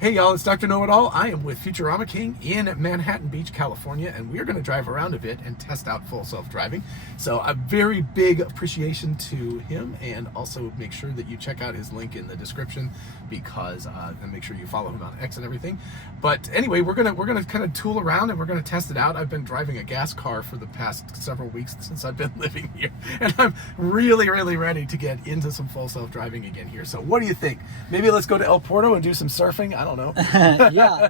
Hey y'all, it's Dr. Know-It-All. I am with FuturamaKing in Manhattan Beach, California, and we're going to drive around a bit and test out full self-driving. So a very big appreciation to him, and also make sure that you check out his link in the description because and make sure you follow him on X and everything. But anyway, we're gonna kind of tool around and we're gonna test it out. I've been driving a gas car for the past several weeks since I've been living here, and I'm really ready to get into some full self-driving again here. So what do you think? Maybe let's go to El Porto and do some surfing. I don't know. Yeah.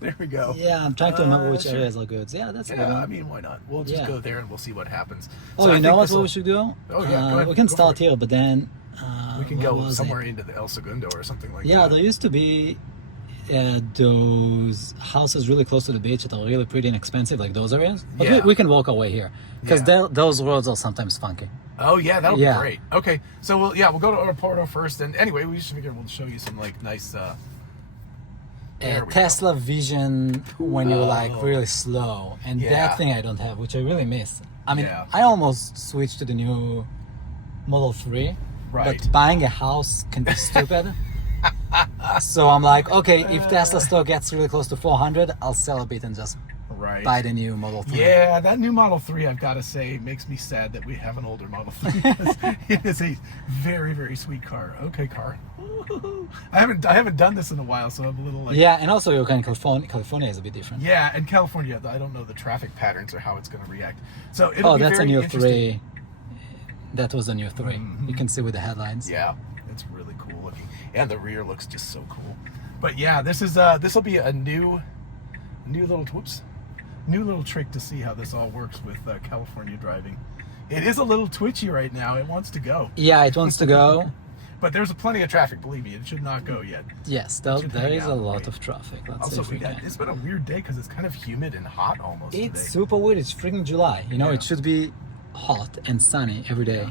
There we go. Yeah, I'm trying to remember which areas are good. Yeah, that's a good one. I mean, why not? We'll just go there and we'll see what happens. Oh, so you know what we should do? Oh, yeah, go ahead. We can start here, but then... we can go somewhere into the El Segundo or something like that. Yeah, there used to be those houses really close to the beach that are really pretty inexpensive, like those areas. But we can walk our way here, because those roads are sometimes funky. Oh yeah, that'll be great. Okay, so we'll go to Porto first, and anyway, we just figured we'll show you some like nice Tesla vision when you're like really slow, and that thing I don't have, which I really miss. I mean, I almost switched to the new Model 3, but buying a house can be stupid. So I'm like, okay, if Tesla still gets really close to 400, I'll sell a bit and just buy the new Model 3. Yeah, that new Model 3, I've got to say, makes me sad that we have an older Model 3. It is a very sweet car. Okay, car. I haven't done this in a while, so I'm a little like... Yeah, and also you're kind of California is a bit different. Yeah, and California, I don't know the traffic patterns or how it's going to react. So it'll be that's very a new interesting. 3. That was a new 3. Mm-hmm. You can see with the headlines. Yeah, it's really cool looking, and the rear looks just so cool. But yeah, this will be a new little trick to see how this all works with California driving. It is a little twitchy right now. It wants to go. Yeah, it wants to go. But there's plenty of traffic. Believe me, it should not go yet. Yes, there is a lot of traffic. Let's see if we can. It's been a weird day because it's kind of humid and hot almost today. It's super weird. It's freaking July. You know, it should be hot and sunny every day.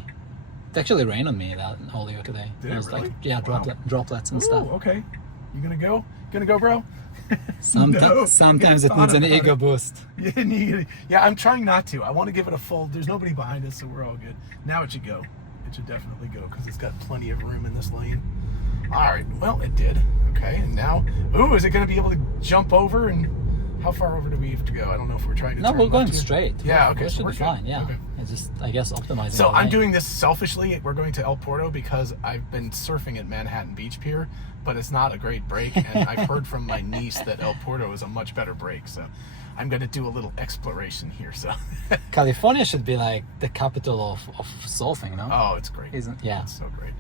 It actually rained on me earlier today. Did it really? Like droplets and stuff. Okay. You gonna go? Gonna go, bro? Sometimes it needs an ego boost. Yeah, I'm trying not to. I want to give it a full. There's nobody behind us, so we're all good. Now it should go. It should definitely go because it's got plenty of room in this lane. All right. Well, it did. Okay. And now, is it going to be able to jump over? And how far over do we have to go? I don't know if we're trying to. No, we're going straight. Yeah. Okay. It should be fine. Yeah. Okay. It's just, I guess, optimizing. So I'm doing this selfishly. We're going to El Porto because I've been surfing at Manhattan Beach Pier, but it's not a great break, and I've heard from my niece that El Porto is a much better break. So I'm going to do a little exploration here. So California should be like the capital of surfing, no? Oh, it's great. Isn't? Yeah. It's so great.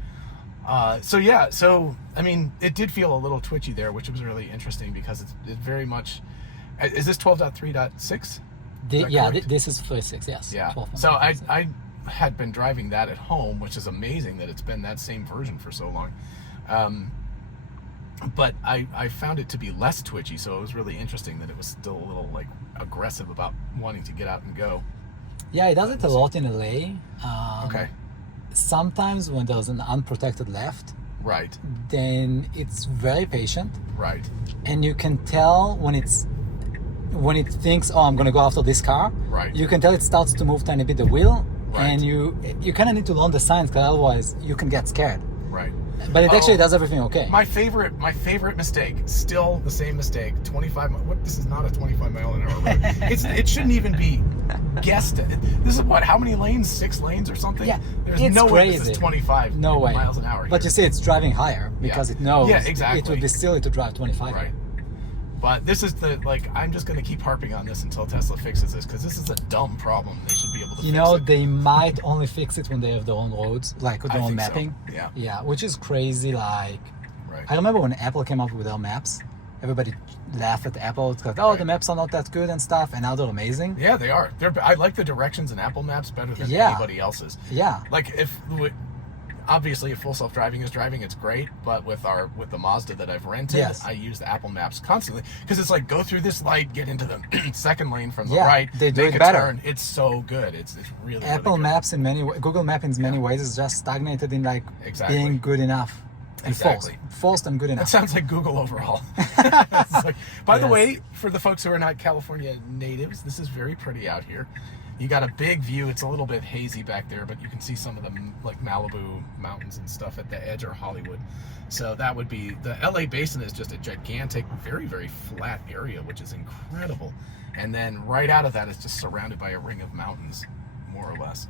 So I mean, it did feel a little twitchy there, which was really interesting because it's very much. Is this 12.3.6? This is 3.6. Yes. Yeah. 12. So I had been driving that at home, which is amazing that it's been that same version for so long. But I found it to be less twitchy, so it was really interesting that it was still a little like aggressive about wanting to get out and go. Yeah, it does it a lot in LA. Okay. Sometimes when there's an unprotected left, then it's very patient. Right. And you can tell when it thinks, oh, I'm gonna go after this car. Right. You can tell it starts to move tiny bit the wheel, and you kind of need to learn the signs, because otherwise you can get scared. Right. But it actually does everything okay. My favorite mistake, still the same mistake. 25. This is not a 25 mile an hour road. It shouldn't even be guessed. This is what? How many lanes? 6 lanes or something? Yeah. There's it's no crazy. way this is 25 miles an hour. Here. But you see, it's driving higher because it knows. Yeah, exactly. It would be silly to drive 25. Right. But this is I'm just going to keep harping on this until Tesla fixes this, because this is a dumb problem. They should be able to fix it. They might only fix it when they have their own roads, like with their own mapping. So. Yeah, which is crazy. I remember when Apple came up with their maps, everybody laughed at Apple. It's like, the maps are not that good and stuff, and now they're amazing. Yeah, they are. I like the directions in Apple Maps better than anybody else's. Yeah. Like obviously, if full self-driving is driving, it's great. But with the Mazda that I've rented, I use the Apple Maps constantly because it's like, go through this light, get into the second lane from the right. They do make it a better. Turn. It's so good. It's really Apple really good. Maps in many Google Maps in many ways is just stagnated in being good enough. and exactly. Forced and good That enough. sounds like Google overhaul. It's like, by the Yes. way, for the folks who are not California natives, this is very pretty out here. You got a big view. It's a little bit hazy back there, but you can see some of the like Malibu mountains and stuff at the edge or Hollywood. So that would be, the LA Basin is just a gigantic, very, very flat area, which is incredible. And then right out of that, it's just surrounded by a ring of mountains, more or less.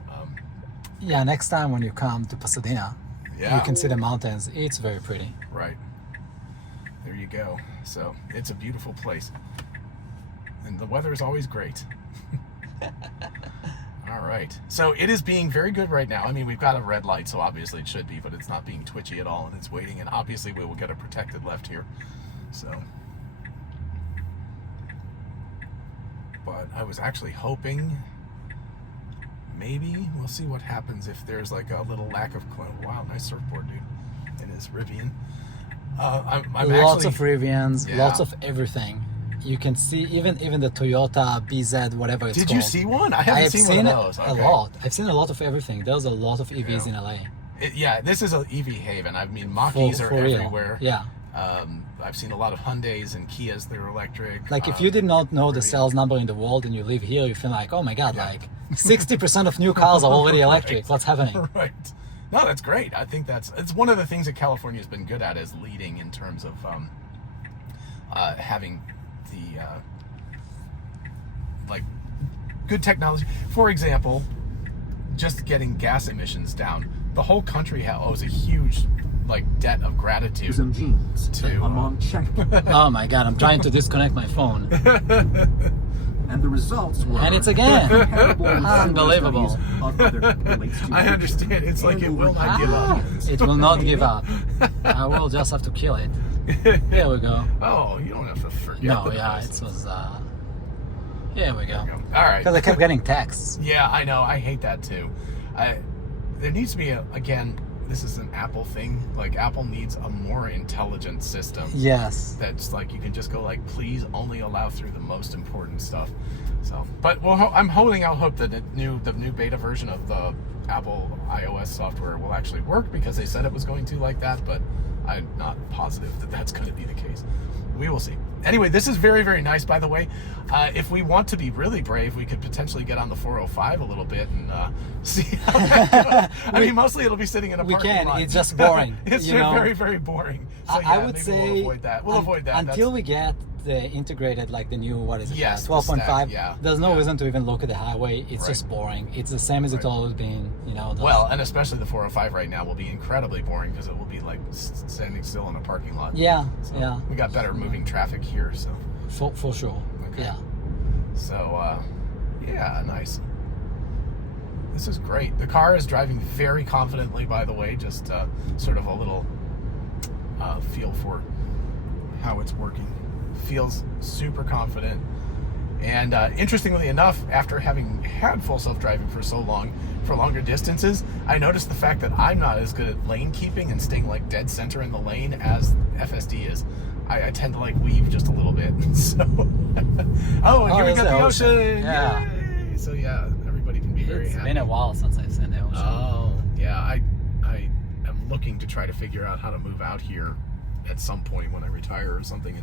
Yeah, next time when you come to Pasadena, Yeah. you can see the mountains. It's very pretty. Right. There you go. So it's a beautiful place. And the weather is always great. All right. So it is being very good right now. I mean, we've got a red light, so obviously it should be, but it's not being twitchy at all, and it's waiting. And obviously we will get a protected left here. So. But I was actually hoping maybe we'll see what happens if there's like a little lack of wow, nice surfboard, dude. It is Rivian. I'm lots actually, of Rivians, Yeah. lots of everything. You can see even the Toyota BZ, whatever it's Did called. you see one? I haven't seen one of those. a Okay. lot. I've seen a lot of everything. There's a lot of EVs in LA. Yeah, this is an EV haven. I mean, Mach-E's are For real. everywhere. Yeah. I've seen a lot of Hyundais and Kias that are electric. Like if you did not know the Rivian. sales number in the world and you live here, you feel like, oh my God, Yeah. like 60% of new cars are already electric. Right. What's happening? Right. No, that's great. I think it's one of the things that California has been good at, is leading in terms of having the like good technology. For example, just getting gas emissions down. The whole country owes a huge debt of gratitude Some genes to, that among check, Oh my God, I'm trying to disconnect my phone. and the results were And it's again. comparable with similar Unbelievable. studies of other relates to I understand. It's like it will not give up. It will not give up. I will just have to kill it. Here we go. Oh, you don't have to forget. No, the yeah, process. it was. Here we go. All right. Because I kept getting texts. Yeah, I know. I hate that too. There needs to be again. This is an Apple thing. Like Apple needs a more intelligent system. Yes. That's like you can just go like, please only allow through the most important stuff. So, but well, I'm holding out hope that the new beta version of the Apple iOS software will actually work, because they said it was going to like that, but I'm not positive that that's going to be the case. We will see. Anyway, this is very, very nice, by the way. If we want to be really brave, we could potentially get on the 405 a little bit and see how that goes. I mean, mostly it'll be sitting in a parking lot. It's just boring. It's very, very boring. So I yeah, would maybe say we'll avoid that. We'll avoid that. until we get the integrated, like the new, what is it? Yes, the 12.5. stack, yeah. There's no Yeah. reason to even look at the highway. It's Right. just boring. It's the same as it's Right. always been. Well, and especially the 405 right now will be incredibly boring, because it will be like standing still in a parking lot. Yeah, So yeah. We got better moving traffic here, so. For sure. Okay. Yeah. So, yeah, nice. This is great. The car is driving very confidently, by the way, just sort of a little feel for how it's working. Feels super confident. And interestingly enough, after having had full self-driving for so long, for longer distances, I noticed the fact that I'm not as good at lane keeping and staying like dead center in the lane as FSD is. I tend to like weave just a little bit. So, and here we it's got the the ocean. ocean. Yeah. Yay! So yeah, everybody can be very It's happy. been a while since I've seen the ocean. Oh, yeah. I am looking to try to figure out how to move out here at some point when I retire or something.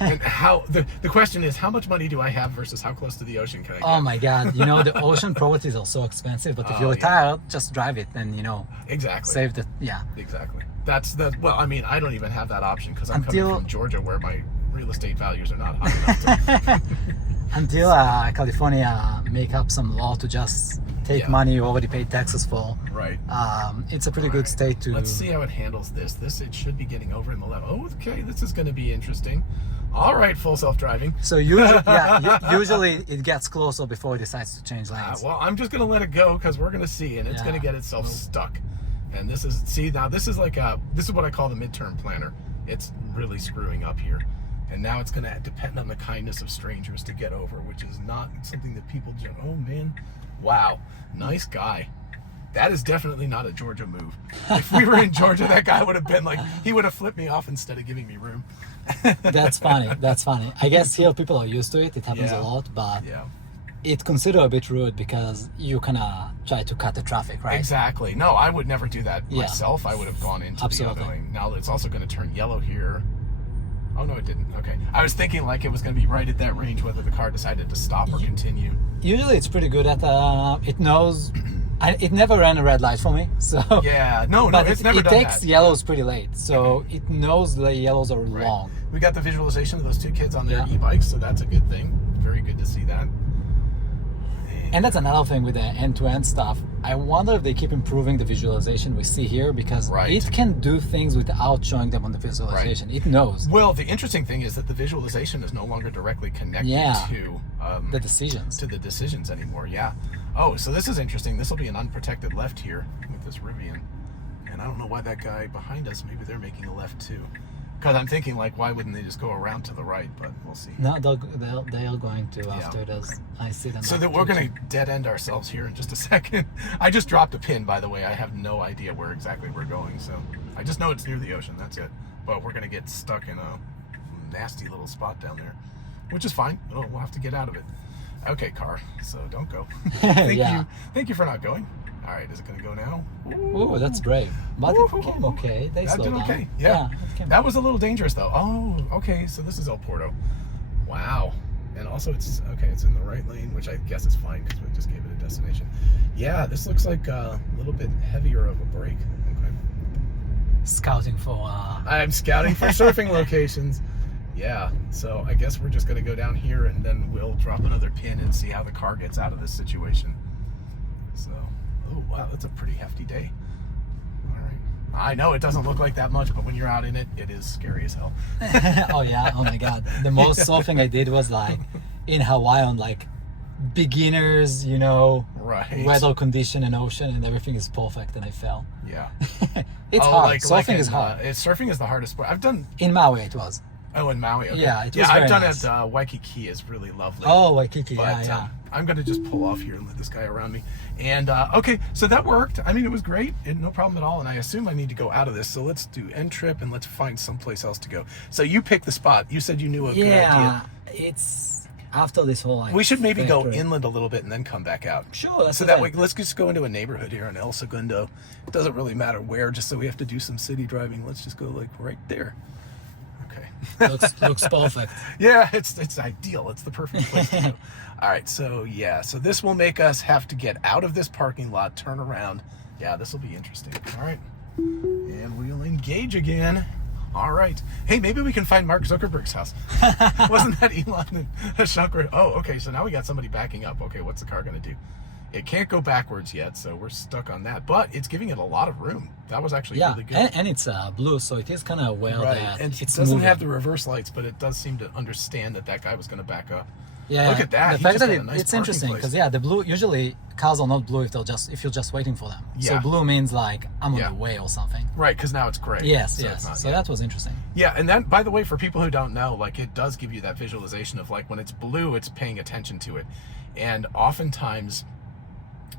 And how the question is, how much money do I have versus how close to the ocean can I get? Oh my God! The ocean properties are so expensive. But if you Oh, retire, just drive it, then Exactly. save the Exactly. That's the well. I mean, I don't even have that option because I'm coming from Georgia, where my real estate values are not high enough. Until California make up some law to just take money you already paid taxes for. Right. It's a pretty good state to. Let's see how it handles this. It should be getting over in the left. Oh, okay. This is going to be interesting. All right, full self-driving. So usually it gets closer before it decides to change lanes. Well, I'm just going to let it go because we're going to see, and it's going to get itself stuck. And this is this is what I call the midterm planner. It's really screwing up here. And now it's going to depend on the kindness of strangers to get over, which is not something that people do. Oh, man. Wow. Nice guy. That is definitely not a Georgia move. If we were in Georgia, that guy would have been like, he would have flipped me off instead of giving me room. That's funny. I guess here people are used to it. It happens a lot, but Yeah. it's considered a bit rude because you kind of try to cut the traffic, right? Exactly. No, I would never do that myself. I would have gone into Absolutely. the other lane. Now it's also going to turn yellow here. Oh, no, it didn't. Okay. I was thinking like it was going to be right at that range, whether the car decided to stop or continue. Usually it's pretty good at, it knows, it never ran a red light for me, so. Yeah, no, But it's never it done takes that. yellows pretty late, so it knows the yellows are Right. long. We got the visualization of those two kids on their Yeah. e-bikes, so that's a good thing. Very good to see that. And that's another thing with the end-to-end stuff. I wonder if they keep improving the visualization we see here, because it can do things without showing them on the visualization. It knows. Well, the interesting thing is that the visualization is no longer directly connected to the decisions. To the decisions anymore. Yeah. Oh, so this is interesting. This will be an unprotected left here with this Rivian, and I don't know why that guy behind us. Maybe they're making a left too. Because I'm thinking, like, why wouldn't they just go around to the right? But we'll see. No, they are going to after this. I see them. So that we're going to dead end ourselves here in just a second. I just dropped a pin, by the way. I have no idea where exactly we're going. So I just know it's near the ocean. That's it. But we're going to get stuck in a nasty little spot down there, which is fine. We'll have to get out of it. Okay, car. So don't go. Thank you for not going. All right, is it going to go now? Ooh, that's brave. But it came okay. They slowed down. Okay. Yeah. That was a little dangerous, though. Oh, okay. So this is El Porto. Wow. And also, it's in the right lane, which I guess is fine because we just gave it a destination. Yeah, this looks like a little bit heavier of a break. Okay. Scouting for... I'm scouting for surfing locations. Yeah, so I guess we're just going to go down here and then we'll drop another pin and see how the car gets out of this situation. So... Oh, wow, that's a pretty hefty day. All right. I know it doesn't look like that much, but when you're out in it, it is scary as hell. Oh, yeah. Oh, my God. The most surfing I did was, like, in Hawaii on, like, beginners, weather condition and ocean, and everything is perfect, and I fell. Yeah. It's hard. Surfing is hard. Surfing is the hardest sport. I've done... In Maui, it was. Oh, in Maui. Okay. Yeah, it was I've done nice. it. Waikiki is really lovely. Oh, Waikiki. But, yeah. I'm going to just pull off here and let this guy around me. And, okay, so that worked. I mean, it was great. No problem at all. And I assume I need to go out of this. So let's do end trip and let's find someplace else to go. So you picked the spot. You said you knew a good idea. Yeah, it's after this whole... We should maybe go inland a little bit and then come back out. Sure. So that way, let's just go into a neighborhood here in El Segundo. It doesn't really matter where, just so we have to do some city driving. Let's just go, like, right there. looks perfect. Yeah, it's ideal. It's the perfect place to go. All right, so so this will make us have to get out of this parking lot, turn around. Yeah, this will be interesting. All right, and we'll engage again. All right. Hey, maybe we can find Mark Zuckerberg's house. Wasn't that Elon and Zucker? Oh, okay, so now we got somebody backing up. Okay, what's the car going to do? It can't go backwards yet, so we're stuck on that. But it's giving it a lot of room. That was actually really good. And it's blue, so it is kind of that and it doesn't have the reverse lights, but it does seem to understand that guy was going to back up. Yeah, look at that. The fact that it's interesting because the blue, usually cars are not blue if you're just waiting for them. Yeah. So blue means like I'm on the way or something. Right, because now it's gray. Yes. So that was interesting. Yeah, and then by the way, for people who don't know, like it does give you that visualization of like when it's blue, it's paying attention to it, and oftentimes,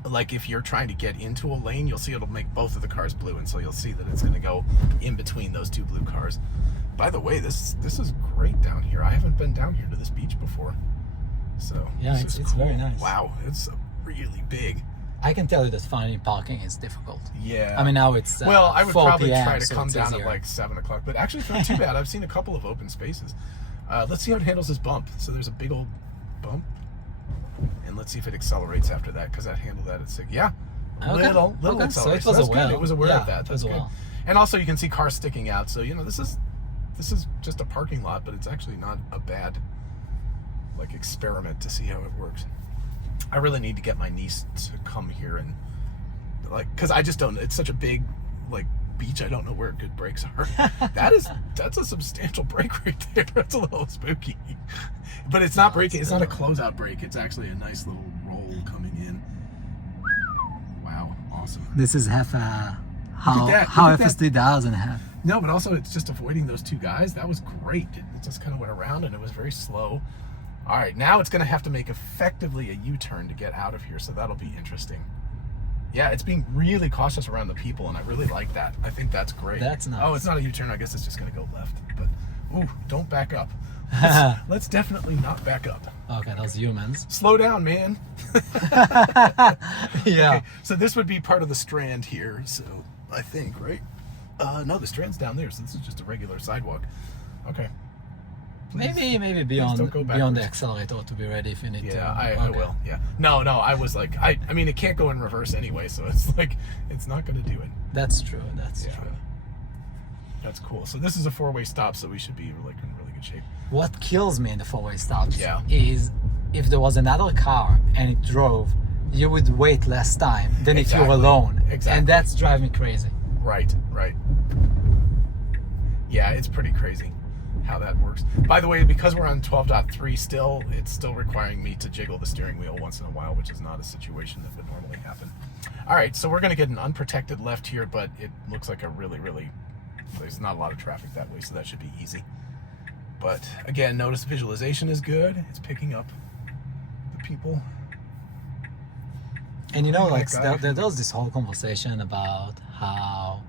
like if you're trying to get into a lane, you'll see it'll make both of the cars blue, and so you'll see that it's going to go in between those two blue cars. By the way, this is great down here. I haven't been down here to this beach before, so yeah, it's cool. Very nice. Wow, it's really big. I can tell you that finding parking is difficult. Yeah. I mean, now it's well, I would probably PM, try to so come down easier. at like 7 o'clock, but actually it's not too bad. I've seen a couple of open spaces. Let's see how it handles this bump. So there's a big old bump. And let's see if it accelerates after that, because that handled that at 6. Yeah, little acceleration. So it was good. It was aware of that. That's good. Well. And also you can see cars sticking out. So this is just a parking lot, but it's actually not a bad like experiment to see how it works. I really need to get my niece to come here and because I just don't. It's such a big beach. I don't know where good brakes are. That's a substantial brake right there. That's a little spooky. But it's not braking. It's not a closeout brake. It's actually a nice little roll coming in. Wow, awesome. This is half how FSD does and half. No, but also it's just avoiding those two guys. That was great. It just kind of went around and it was very slow. All right, now it's going to have to make effectively a U-turn to get out of here, so that'll be interesting. Yeah, it's being really cautious around the people, and I really like that. I think that's great. That's nice. Oh, it's not a U-turn. I guess it's just going to go left. But, ooh, don't back up. Let's definitely not back up. Okay, those humans. Slow down, man. Yeah. Okay, so this would be part of the Strand here. So I think, right? No, the Strand's down there. So this is just a regular sidewalk. Okay. Maybe beyond don't go beyond the backwards. accelerator to be ready if you need to. Yeah, I will. Yeah. No, I was like, I mean, it can't go in reverse anyway, so it's like, it's not going to do it. That's true. That's Yeah. true. That's cool. So this is a 4-way stop, so we should be like in really good shape. What kills me in the 4-way stops Yeah. is if there was another car and it drove, you would wait less time than if you were alone. Exactly. And that's driving me crazy. Right. Yeah, it's pretty crazy how that works. By the way, because we're on 12.3 still, it's still requiring me to jiggle the steering wheel once in a while, which is not a situation that would normally happen. All right, so we're going to get an unprotected left here, but it looks like a really, there's not a lot of traffic that way, so that should be easy. But again, notice visualization is good. It's picking up the people. And you know, like guy. there was this whole conversation about how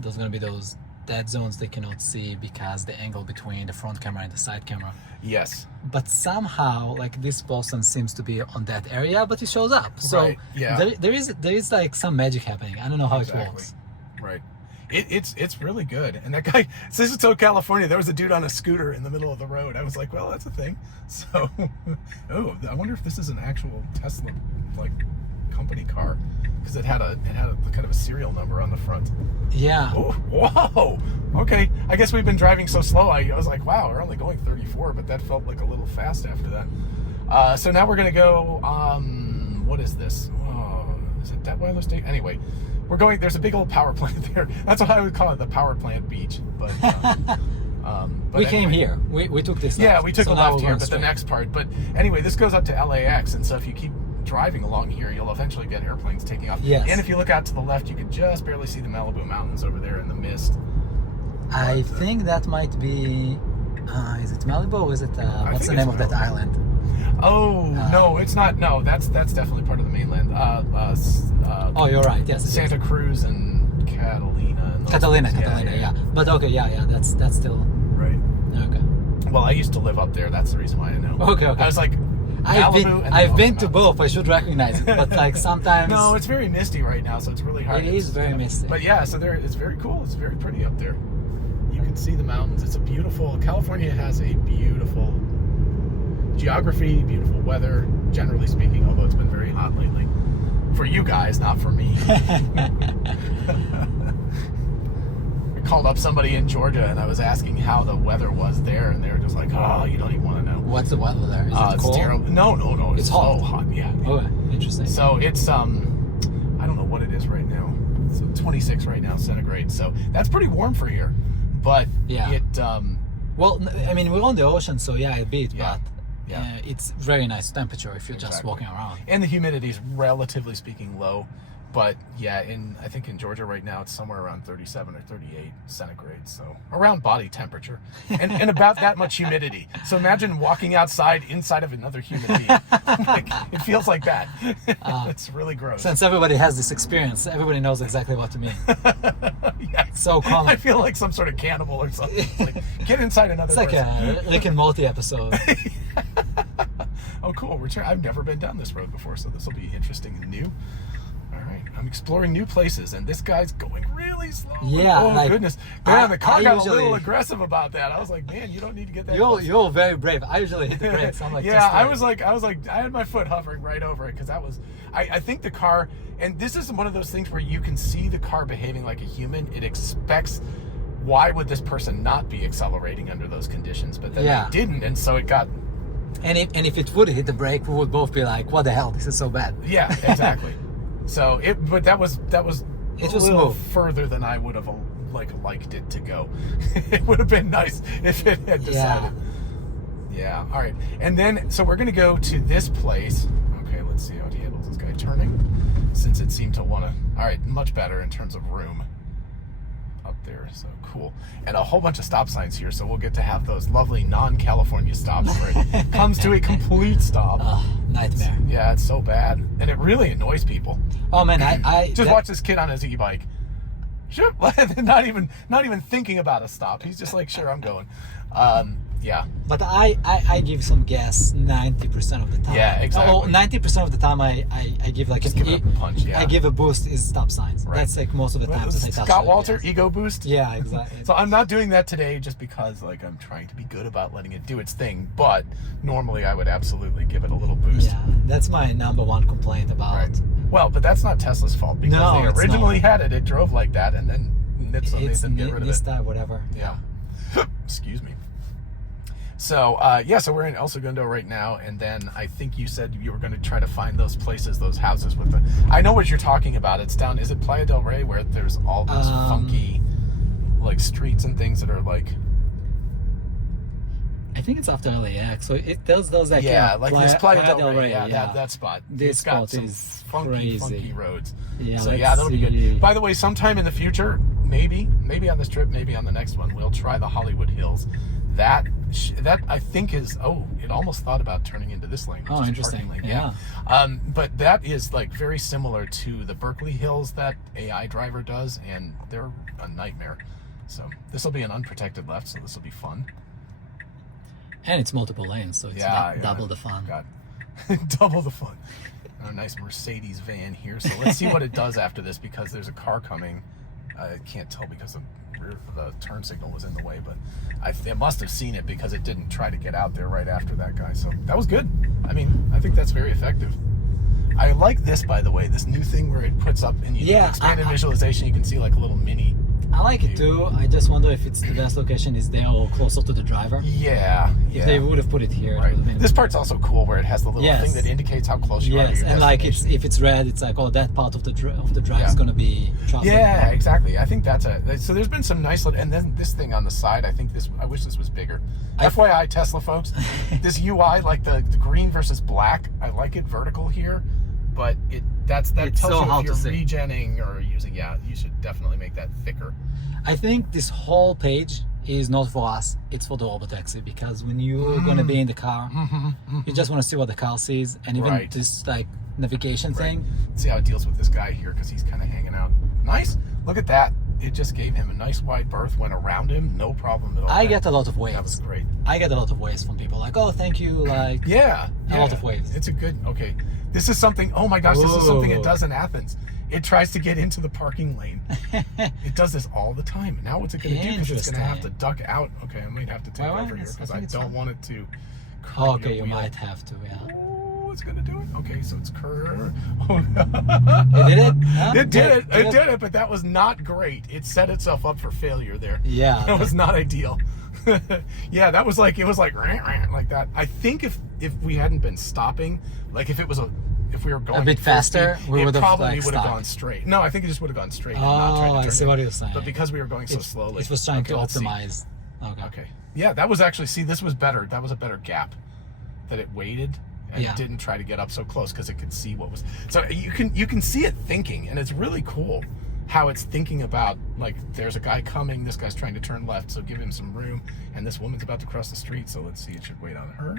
there's going to be those dead zones they cannot see because the angle between the front camera and the side camera. Yes. But somehow, like, this person seems to be on that area, but he shows up. So Right, yeah. there is like some magic happening. I don't know how it works. Right. It's really good. And that guy, this is so California, there was a dude on a scooter in the middle of the road. I was like, well, that's a thing. So, oh, I wonder if this is an actual Tesla, like, company car, because it had a kind of a serial number on the front. Yeah. Oh, whoa. Okay. I guess we've been driving so slow. I was like, wow, we're only going 34, but that felt like a little fast after that. So now we're going to go, what is this? Oh, is it Detweiler State? Anyway, we're going, there's a big old power plant there. That's what I would call it, the power plant beach. But, but we came here. We took this left. Yeah, we took So a now left we're here, going but straight. the next part. But anyway, this goes up to LAX, and so if you keep driving along here, you'll eventually get airplanes taking off. Yes. And if you look out to the left, you can just barely see the Malibu Mountains over there in the mist. I think that might be. Is it Malibu or is it? What's the think name it's of that Malibu. island? Oh, no, it's not. No, that's definitely part of the mainland. Oh, you're right. Yes. it is. Santa Cruz and Catalina. And those Catalina, things. yeah. But okay, yeah. That's still Right. okay. Well, I used to live up there. That's the reason why I know. Okay. I was like, Malibu and I've then been all to the both. I should recognize it, but like sometimes. No, it's very misty right now, so it's really hard. It is very misty. But yeah, so it's very cool. It's very pretty up there. You can see the mountains. It's a beautiful. California has a beautiful geography, beautiful weather, generally speaking. Although it's been very hot lately, for you guys, not for me. I called up somebody in Georgia and I was asking how the weather was there, and they were just like, "Oh, you don't even want to know." What's the weather there? Is it It's cold? terrible. No. It's hot. So hot. Yeah. Okay, interesting. So it's I don't know what it is right now. So 26 right now centigrade. So that's pretty warm for here. But Yeah. it Well, I mean, we're on the ocean, so yeah, a bit, Yeah. but Yeah. it's very nice temperature if you're just Exactly. walking around. and the humidity is relatively speaking low. But yeah, I think in Georgia right now it's somewhere around 37 or 38 centigrade, so around body temperature, and about that much humidity. So imagine walking outside inside of another human being. Like, it feels like that. It's really gross. Since everybody has this experience, everybody knows exactly what to mean. Yeah. It's so common. I feel like some sort of cannibal or something. It's like, get inside another It's like person. a Rick and Morty episode. Oh, cool. I've never been down this road before, so this will be interesting and new. All right, I'm exploring new places, and this guy's going really slow. Yeah, Oh, like, goodness. Man, the car I got a usually- little aggressive about that. I was like, man, you don't need to get that close. You're very brave. I usually hit the brakes. I'm like, Yeah, just I was like, I had my foot hovering right over it, because I think the car, and this is one of those things where you can see the car behaving like a human. It expects, why would this person not be accelerating under those conditions? But then Yeah. they didn't, and so it got, And if it would hit the brake, we would both be like, what the hell? This is so bad. yeah, exactly. So but that was It a was little smooth. further than I would have liked it to go. It would have been nice if it had decided. Yeah. All right. And then so we're gonna go to this place. Okay, let's see how it handles this guy turning, since it seemed to want to. All right, much better in terms of room up there. So cool. And a whole bunch of stop signs here, so we'll get to have those lovely non-California stops where it comes to a complete stop. Nightmare. Yeah, it's so bad, and it really annoys people. Oh man, I Just watch this kid on his e-bike. Sure, not even thinking about a stop. He's just like, sure, I'm going. Yeah. But I give some gas 90% of the time. Yeah, exactly. Oh, 90% of the time I give like Just give it a punch, yeah. I give a boost is stop signs. Right. That's like most of the time. Well, that I touch Scott the Walter, gas. ego boost. Yeah, exactly. So I'm not doing that today just because like I'm trying to be good about letting it do its thing. But normally I would absolutely give it a little boost. Yeah, that's my number one complaint about. Right. Well, but that's not Tesla's fault because No, they it's originally not. had it. It drove like that, and then It's them get rid of it. Nista, whatever. Yeah. Excuse me. So, so we're in El Segundo right now, and then I think you said you were going to try to find those places, those houses with the... I know what you're talking about. It's down... Is it Playa del Rey where there's all those funky, like, streets and things that are, like... I think it's after LAX, so it does like... Yeah, like this Playa del Rey, yeah. that spot. This It's got spot some is funky crazy. roads. Yeah, So, let's that'll be see. good. By the way, sometime in the future, maybe on this trip, maybe on the next one, we'll try the Hollywood Hills. That I think is it almost thought about turning into this lane. Which Oh, is interesting. parking lane. Yeah. But that is like very similar to the Berkeley Hills that AI driver does, and they're a nightmare. So this will be an unprotected left, so this will be fun. And it's multiple lanes, so it's double the fun. God. Double the fun. A nice Mercedes van here. So let's see what it does after this, because there's a car coming. I can't tell because the turn signal was in the way, but it must have seen it because it didn't try to get out there right after that guy. So that was good. I mean, I think that's very effective. I like this, by the way, this new thing where it puts up and you do expanded visualization. You can see like a little mini. I like it too. I just wonder if it's the best location is there or closer to the driver. Yeah. If they would have put it here, Right. it would have been... This part's also cool where it has the little thing that indicates how close you are to your and like destination. if it's red, it's like that part of the drive is gonna be chopped. Yeah, exactly. I think so there's been some nice and then this thing on the side, I wish this was bigger. FYI, Tesla folks, this UI, like the green versus black, I like it vertical here, but that tells so you hard if you're to see. regenning or using, you should definitely make that thicker. I think this whole page is not for us, it's for the robotaxi, because when you're gonna be in the car, you just want to see what the car sees, and even this like navigation thing. See how it deals with this guy here, because he's kind of hanging out. Nice. Look at that. It just gave him a nice wide berth, went around him, no problem at all. I get a lot of waves. That was great. I get a lot of waves from people like, oh, thank you, like a lot of waves. It's a good, okay. This is something, oh my gosh, this is something it does in Athens. It tries to get into the parking lane. It does this all the time. Now what's it going to do? Because it's going to have to duck out. Okay, I might have to take over here because I don't want it to. Oh, okay, you might have to, Oh, it's going to do it. Okay, so it's curved. It did it? Huh? It did it. It did it, but that was not great. It set itself up for failure there. Yeah. That was not ideal. Yeah, that was like, it was like that. I think if we hadn't been stopping, like if we were going a bit faster, we would have probably would have gone straight. No, I think it just would have gone straight. And not tried to turn I see what you're saying. But because we were going so slowly, it was trying to let's see. optimize. Okay. Yeah, that was actually, this was better. That was a better gap. That it waited and it didn't try to get up so close because it could see what was. So you can see it thinking, and it's really cool how it's thinking about, like, there's a guy coming, this guy's trying to turn left, so give him some room, and this woman's about to cross the street, so let's see, it should wait on her.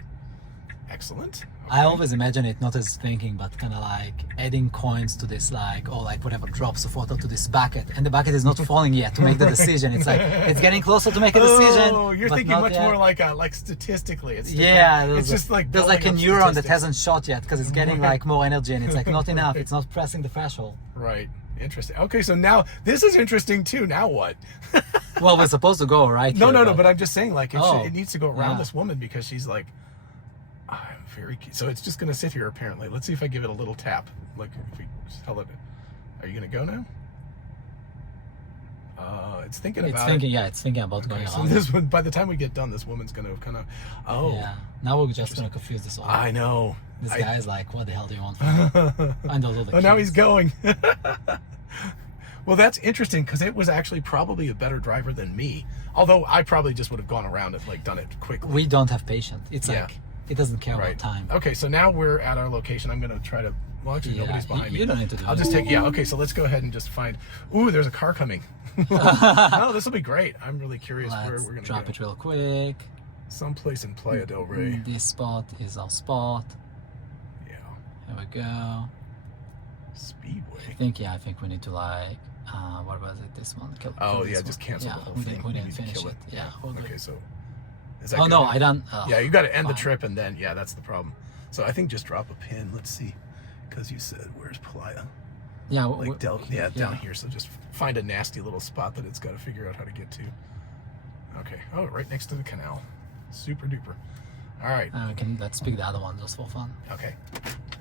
Excellent. Okay. I always imagine it not as thinking, but kind of like adding coins to this, like, or like whatever, drops of water to this bucket, and the bucket is not falling yet to make the decision. It's like it's getting closer to make a decision. Oh, you're thinking much more like statistically. It's it's just like there's like a neuron that hasn't shot yet because it's getting like more energy, and it's like not enough. It's not pressing the threshold. Right. Interesting. Okay, so now this is interesting too. Now what? Well, we're supposed to go right. No, but I'm just saying, like, it needs to go around this woman because she's like, I'm very keen. So it's just gonna sit here apparently. Let's see if I give it a little tap. Like, if we tell it, are you gonna go now? It's thinking about. It's thinking about going so on. this one, by the time we get done, this woman's gonna kind of. Oh. Yeah. Now we're just gonna confuse this all. I know. This guy's like, what the hell do you want from me? And all the now he's going. Well, that's interesting because it was actually probably a better driver than me. Although I probably just would have gone around and like done it quickly. We don't have patience. It's like it doesn't care about time. Okay, so now we're at our location. I'm gonna try to. Well, actually, nobody's behind me. You don't need to do I'll just take. Yeah. Okay, so let's go ahead and just find. Ooh, there's a car coming. Oh, this will be great. I'm really curious where we're gonna drop it real quick. Someplace in Playa del Rey. This spot is our spot. Yeah. Here we go. Speedway. I think we need to like. What was it? This one. Just cancel the whole thing. We didn't finish it. Yeah. Okay, so Is that Oh good? no, I don't. Yeah, you got to end the fine. trip and then, yeah, that's the problem. So I think just drop a pin. Let's see. Because you said, where's Playa? Yeah, Like, down here. So just find a nasty little spot that it's got to figure out how to get to. Okay. Oh, right next to the canal. Super duper. All right. Let's pick the other one just for fun. Okay.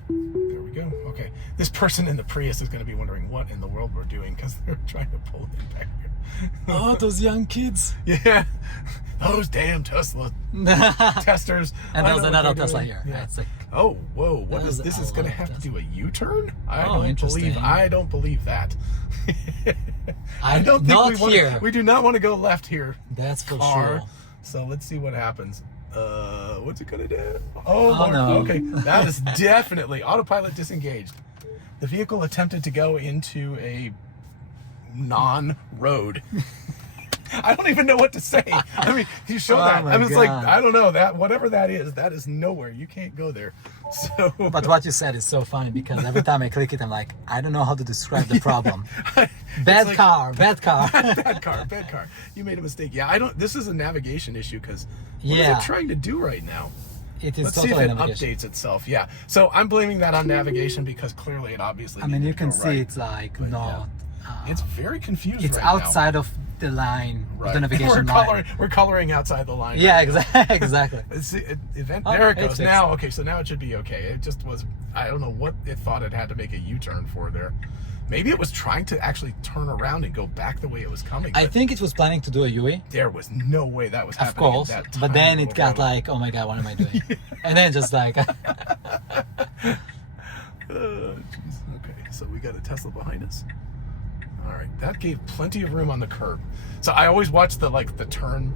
There we go. Okay. This person in the Prius is going to be wondering what in the world we're doing because they're trying to pull it back here. Oh, those young kids. Yeah. Those damn Tesla testers. And I there's know another what they're Tesla doing. here. Yeah. It's like, oh, whoa. What is There's this? a Is going to lot of have to Tesla. do a U-turn? Oh, interesting. I don't believe that. I don't not think we here. We do not want to go left here. That's for Car. sure. So let's see what happens. What's it gonna do? Oh, Lord. no. Okay, that is definitely autopilot disengaged. The vehicle attempted to go into a non-road. I don't even know what to say. I mean, you show that. my I was like, God. I don't know that. Whatever that is nowhere. You can't go there. So, But what you said is so funny because every time I click it, I'm like, I don't know how to describe the problem. Bad like- car. bad car. You made a mistake. Yeah, I don't. This is a navigation issue because what is Yeah. it trying to do right now? It is Let's see if totally it navigation. updates itself. Yeah. So I'm blaming that on navigation because clearly it obviously. I mean, needed you to can go see right. it's like But, not. It's very confused. It's right outside of the line, now. of Right. the navigation line. We're coloring outside the line. Yeah, right now. exactly. Oh, There it it's goes. fixed. Now, okay, so now it should be okay. It just was. I don't know what it thought it had to make a U-turn for there. Maybe it was trying to actually turn around and go back the way it was coming. I but think it was planning to do a UE, there was no way that was of happening. course, at that but then tiny it got little road. like, oh my god, what am I doing? And then just like, Jeez. Okay, so we got a Tesla behind us. All right, that gave plenty of room on the curb. So I always watch the turn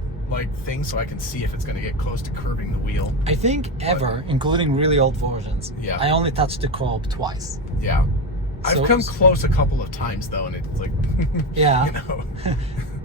thing so I can see if it's going to get close to curbing the wheel. I think ever, including really old versions, Yeah. I only touched the curb twice. Yeah. I've So- come close a couple of times though, and it's like, Yeah. you know,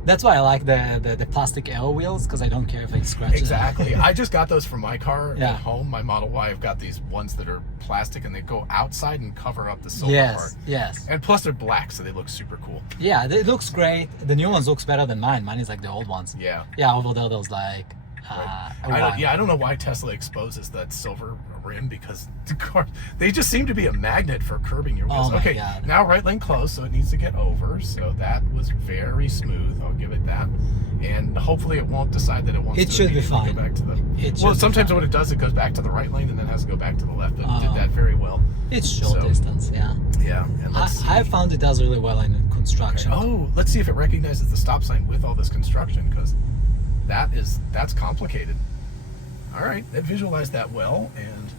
That's why I like the plastic aero wheels because I don't care if I scratch exactly. I just got those for my car Yeah. at home. My Model Y, I've got these ones that are plastic and they go outside and cover up the silver Yes, part. yes. And plus they're black, so they look super cool. Yeah, it looks great. The new ones looks better than mine. Mine is like the old ones. Yeah. Yeah, over there, those like. I don't know why Tesla exposes that silver rim because the car they just seem to be a magnet for curbing your wheels. Oh my Okay, God. now right lane closed, so it needs to get over. So that was very smooth. I'll give it that. And hopefully it won't decide that it wants It to should be immediately fine. go back to the. It should Well, be sometimes fine. what it does, it goes back to the right lane and then has to go back to the left. It did Oh. that very well. It's short So- distance, yeah. Yeah. And let's see. I found it does really well in construction. Oh, let's see if it recognizes the stop sign with all this construction because that's complicated. All right, it visualized that well, and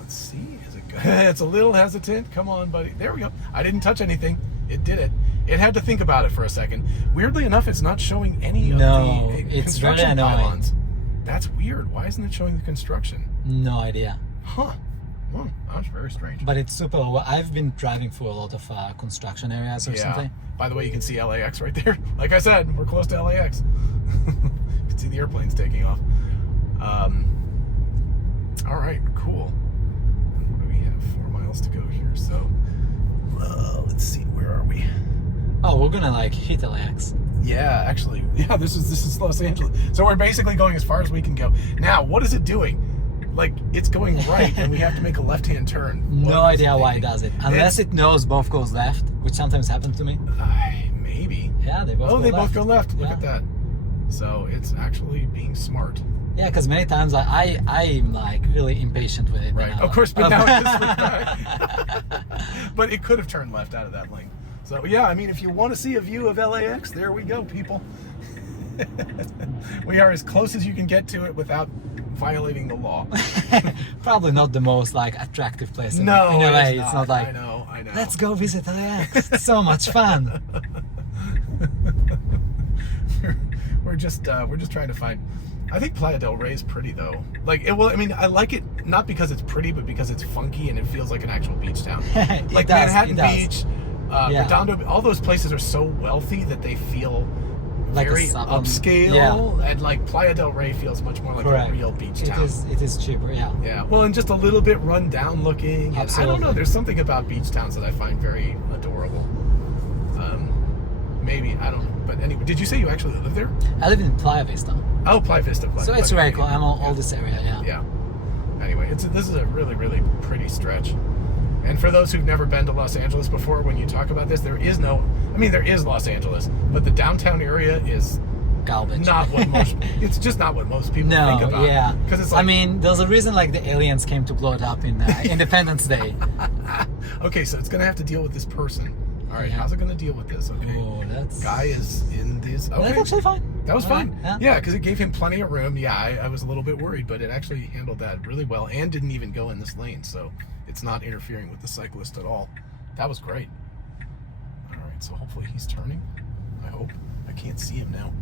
let's see, is it good? It's a little hesitant. Come on, buddy. There we go. I didn't touch anything. It did it. It had to think about it for a second. Weirdly enough, it's not showing any of No, the it's very construction annoying. pylons. That's weird. Why isn't it showing the construction? No idea. Huh. Well, that's very strange. But it's super. I've been driving through a lot of construction areas or something. By the way, you can see LAX right there. Like I said, we're close to LAX. You can see the airplanes taking off. All right, cool. What do we have? 4 miles to go here. So, let's see. Where are we? Oh, we're gonna like hit LAX. Yeah, actually, yeah. This is Los Angeles. So we're basically going as far as we can go. Now, what is it doing? Like it's going right, and we have to make a left-hand turn. No What is idea why it thinking? does it. Unless it knows both goes left, which sometimes happens to me. Maybe. Yeah, they both Oh, go they left. both go left. Look Yeah. at that. So it's actually being smart. Yeah, because many times I'm like really impatient with it. Right. and Of course, but now it just but it could have turned left out of that lane. So yeah, I mean, if you want to see a view of LAX, there we go, people. We are as close as you can get to it without violating the law. Probably not the most like attractive place in No, LA. it's It's not like I know. let's go visit LAX. It's so much fun. we're just trying to find. I think Playa del Rey is pretty though. Like, I mean, I like it not because it's pretty, but because it's funky and it feels like an actual beach town. It Like does, Manhattan it does. Beach, Yeah. Redondo, all those places are so wealthy that they feel Like a very suburb. upscale, Yeah. and like Playa del Rey feels much more like Correct. a real beach It town. is cheaper. Yeah. Yeah, well, and just a little bit run down looking. And I don't Absolutely. know. There's something about beach towns that I find very adorable. Maybe I don't know, but anyway, did you say you actually live there? I live in Playa Vista. Oh, Playa Vista. So it's very cool. I'm all this area, yeah. Yeah. Anyway, this is a really, really pretty stretch. And for those who've never been to Los Angeles before, when you talk about this, there is Los Angeles, but the downtown area is garbage. Not what most. It's just not what most people think about. Yeah. Because it's like, I mean, there's a reason like the aliens came to blow it up in Independence Day. Okay, so it's gonna have to deal with this person. All right, how's it gonna deal with this? Okay, guy is in this. Okay, that's actually fine. That was fine. Yeah, because it gave him plenty of room. Yeah, I was a little bit worried, but it actually handled that really well and didn't even go in this lane, so it's not interfering with the cyclist at all. That was great. All right, so hopefully he's turning. I hope. I can't see him now.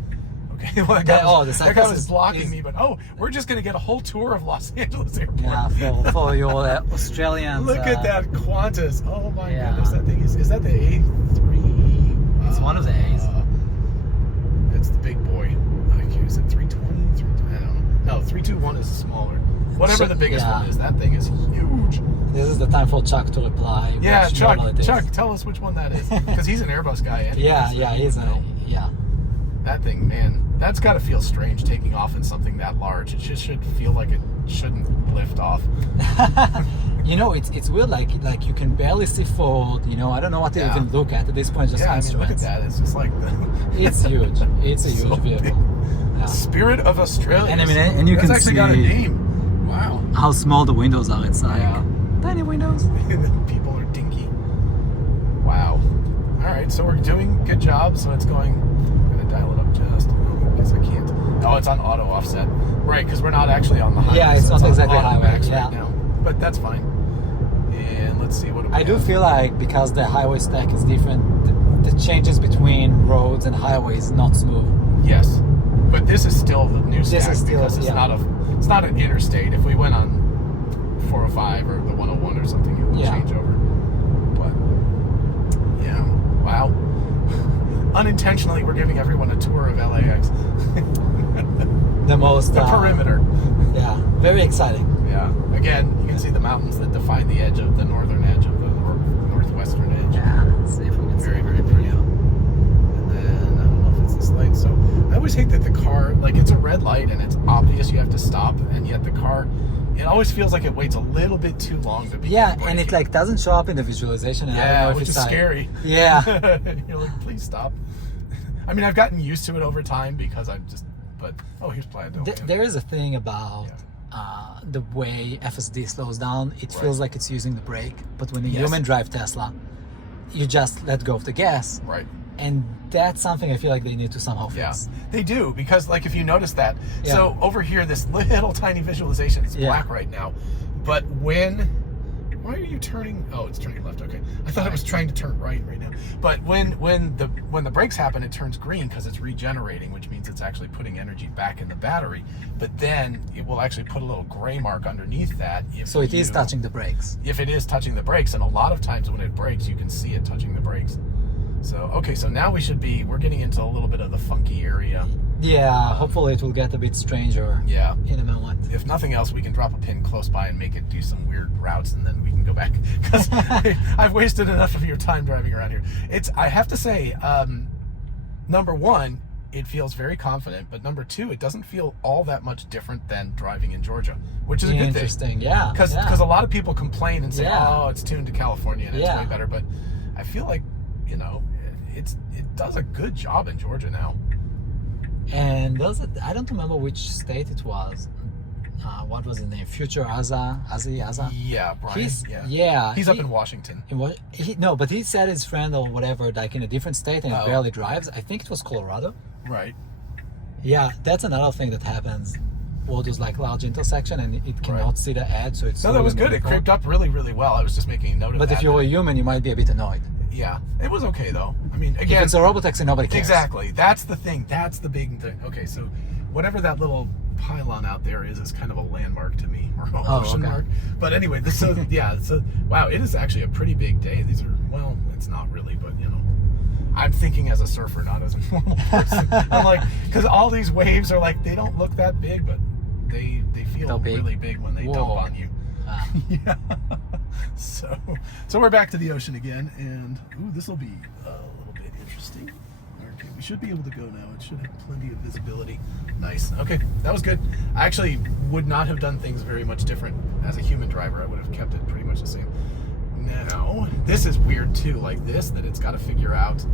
Okay, well, that guy was blocking me, but we're just going to get a whole tour of Los Angeles Airport. Yeah, for your Australian. Look at that Qantas. Oh my goodness, that thing is that the A3? It's one of the A's. It's the big boy. Is it 320? I don't know. No, 321 is smaller. Whatever the biggest one is, that thing is huge. This is the time for Chuck to reply. Yeah, Chuck, tell us which one that is. Because he's an Airbus guy. Anyway, yeah. That thing, man, that's got to feel strange taking off in something that large. It just should feel like it shouldn't lift off. It's weird, like you can barely see forward, I don't know what to even look at this point, just instruments. Look at that, it's just like... It's huge. It's a huge vehicle. Yeah. Spirit of Australia. And I mean, and you can actually see got a name. Wow. How small the windows are inside. Yeah. Tiny windows. People are dinky. Wow. All right, so we're doing good job, so it's going... dial it up just. I guess I can't. Oh, it's on auto offset. Right, because we're not actually on the highway. Yeah, it's not exactly highway. Right now. But that's fine. And let's see what do we I do feel like because the highway stack is different, the changes between roads and highways is not smooth. Yes. But this is still the new stack because it's not an interstate. If we went on 405 or the 101 or something, it would change over. But yeah. Wow. Unintentionally, we're giving everyone a tour of LAX. The perimeter. Yeah, very exciting. Yeah. Again, you can see the mountains that define the edge of the northern edge of the northwestern edge. Yeah. Let's see if we can very pretty. And then I don't know if it's this light. So I always hate that the car, like it's a red light and it's obvious you have to stop, and yet the car, it always feels like it waits a little bit too long to be. Yeah, and it like doesn't show up in the visualization. And I don't know if which is like, scary. Yeah. You're like, please stop. I mean, I've gotten used to it over time because here's Playa del Carmen. There is a thing about the way FSD slows down. It feels like it's using the brake, but when the human drive Tesla, you just let go of the gas. Right. And that's something I feel like they need to somehow fix. Yeah, they do, because like if you notice that, so over here, this little tiny visualization, it's black right now, but why are you turning? Oh, it's turning left. Okay, I thought it was trying to turn right now. But when the brakes happen, it turns green because it's regenerating, which means it's actually putting energy back in the battery. But then it will actually put a little gray mark underneath that. So it is touching the brakes. If it is touching the brakes, and a lot of times when it brakes, you can see it touching the brakes. So okay, so now we're getting into a little bit of the funky area. Yeah, hopefully it will get a bit stranger. Yeah. In a moment. If nothing else, we can drop a pin close by and make it do some weird routes, and then we can go back. Because I've wasted enough of your time driving around here. I have to say, number one, it feels very confident, but number two, it doesn't feel all that much different than driving in Georgia, which is a good thing. Interesting, yeah. Because a lot of people complain and say, oh, it's tuned to California and it's way better, but I feel like, it does a good job in Georgia now. And I don't remember which state it was. What was his name? FuturamaKing? Yeah, Brian. He's up in Washington. But he said his friend or whatever, like in a different state, and it barely drives. I think it was Colorado. Right. Yeah, that's another thing that happens. Well, there's like large intersection, and it cannot see the edge, so it's. No, that was good. It creeped up really, really well. I was just making a note of that. But if you're a human, you might be a bit annoyed. Yeah, it was okay though. I mean, again, if it's a robotaxi, nobody cares. Exactly. That's the thing. That's the big thing. Okay, so whatever that little pylon out there is kind of a landmark to me, or an ocean mark. But anyway, wow, it is actually a pretty big day. It's not really, but I'm thinking as a surfer, not as a normal person. I'm like, because all these waves are like, they don't look that big, but they feel really big when they dump on you. Yeah. So we're back to the ocean again, and this will be a little bit interesting. Where can We should be able to go now. It should have plenty of visibility. Nice. Okay, that was good. I actually would not have done things very much different as a human driver. I would have kept it pretty much the same. Now, this is weird too, like this, that it's got to figure out.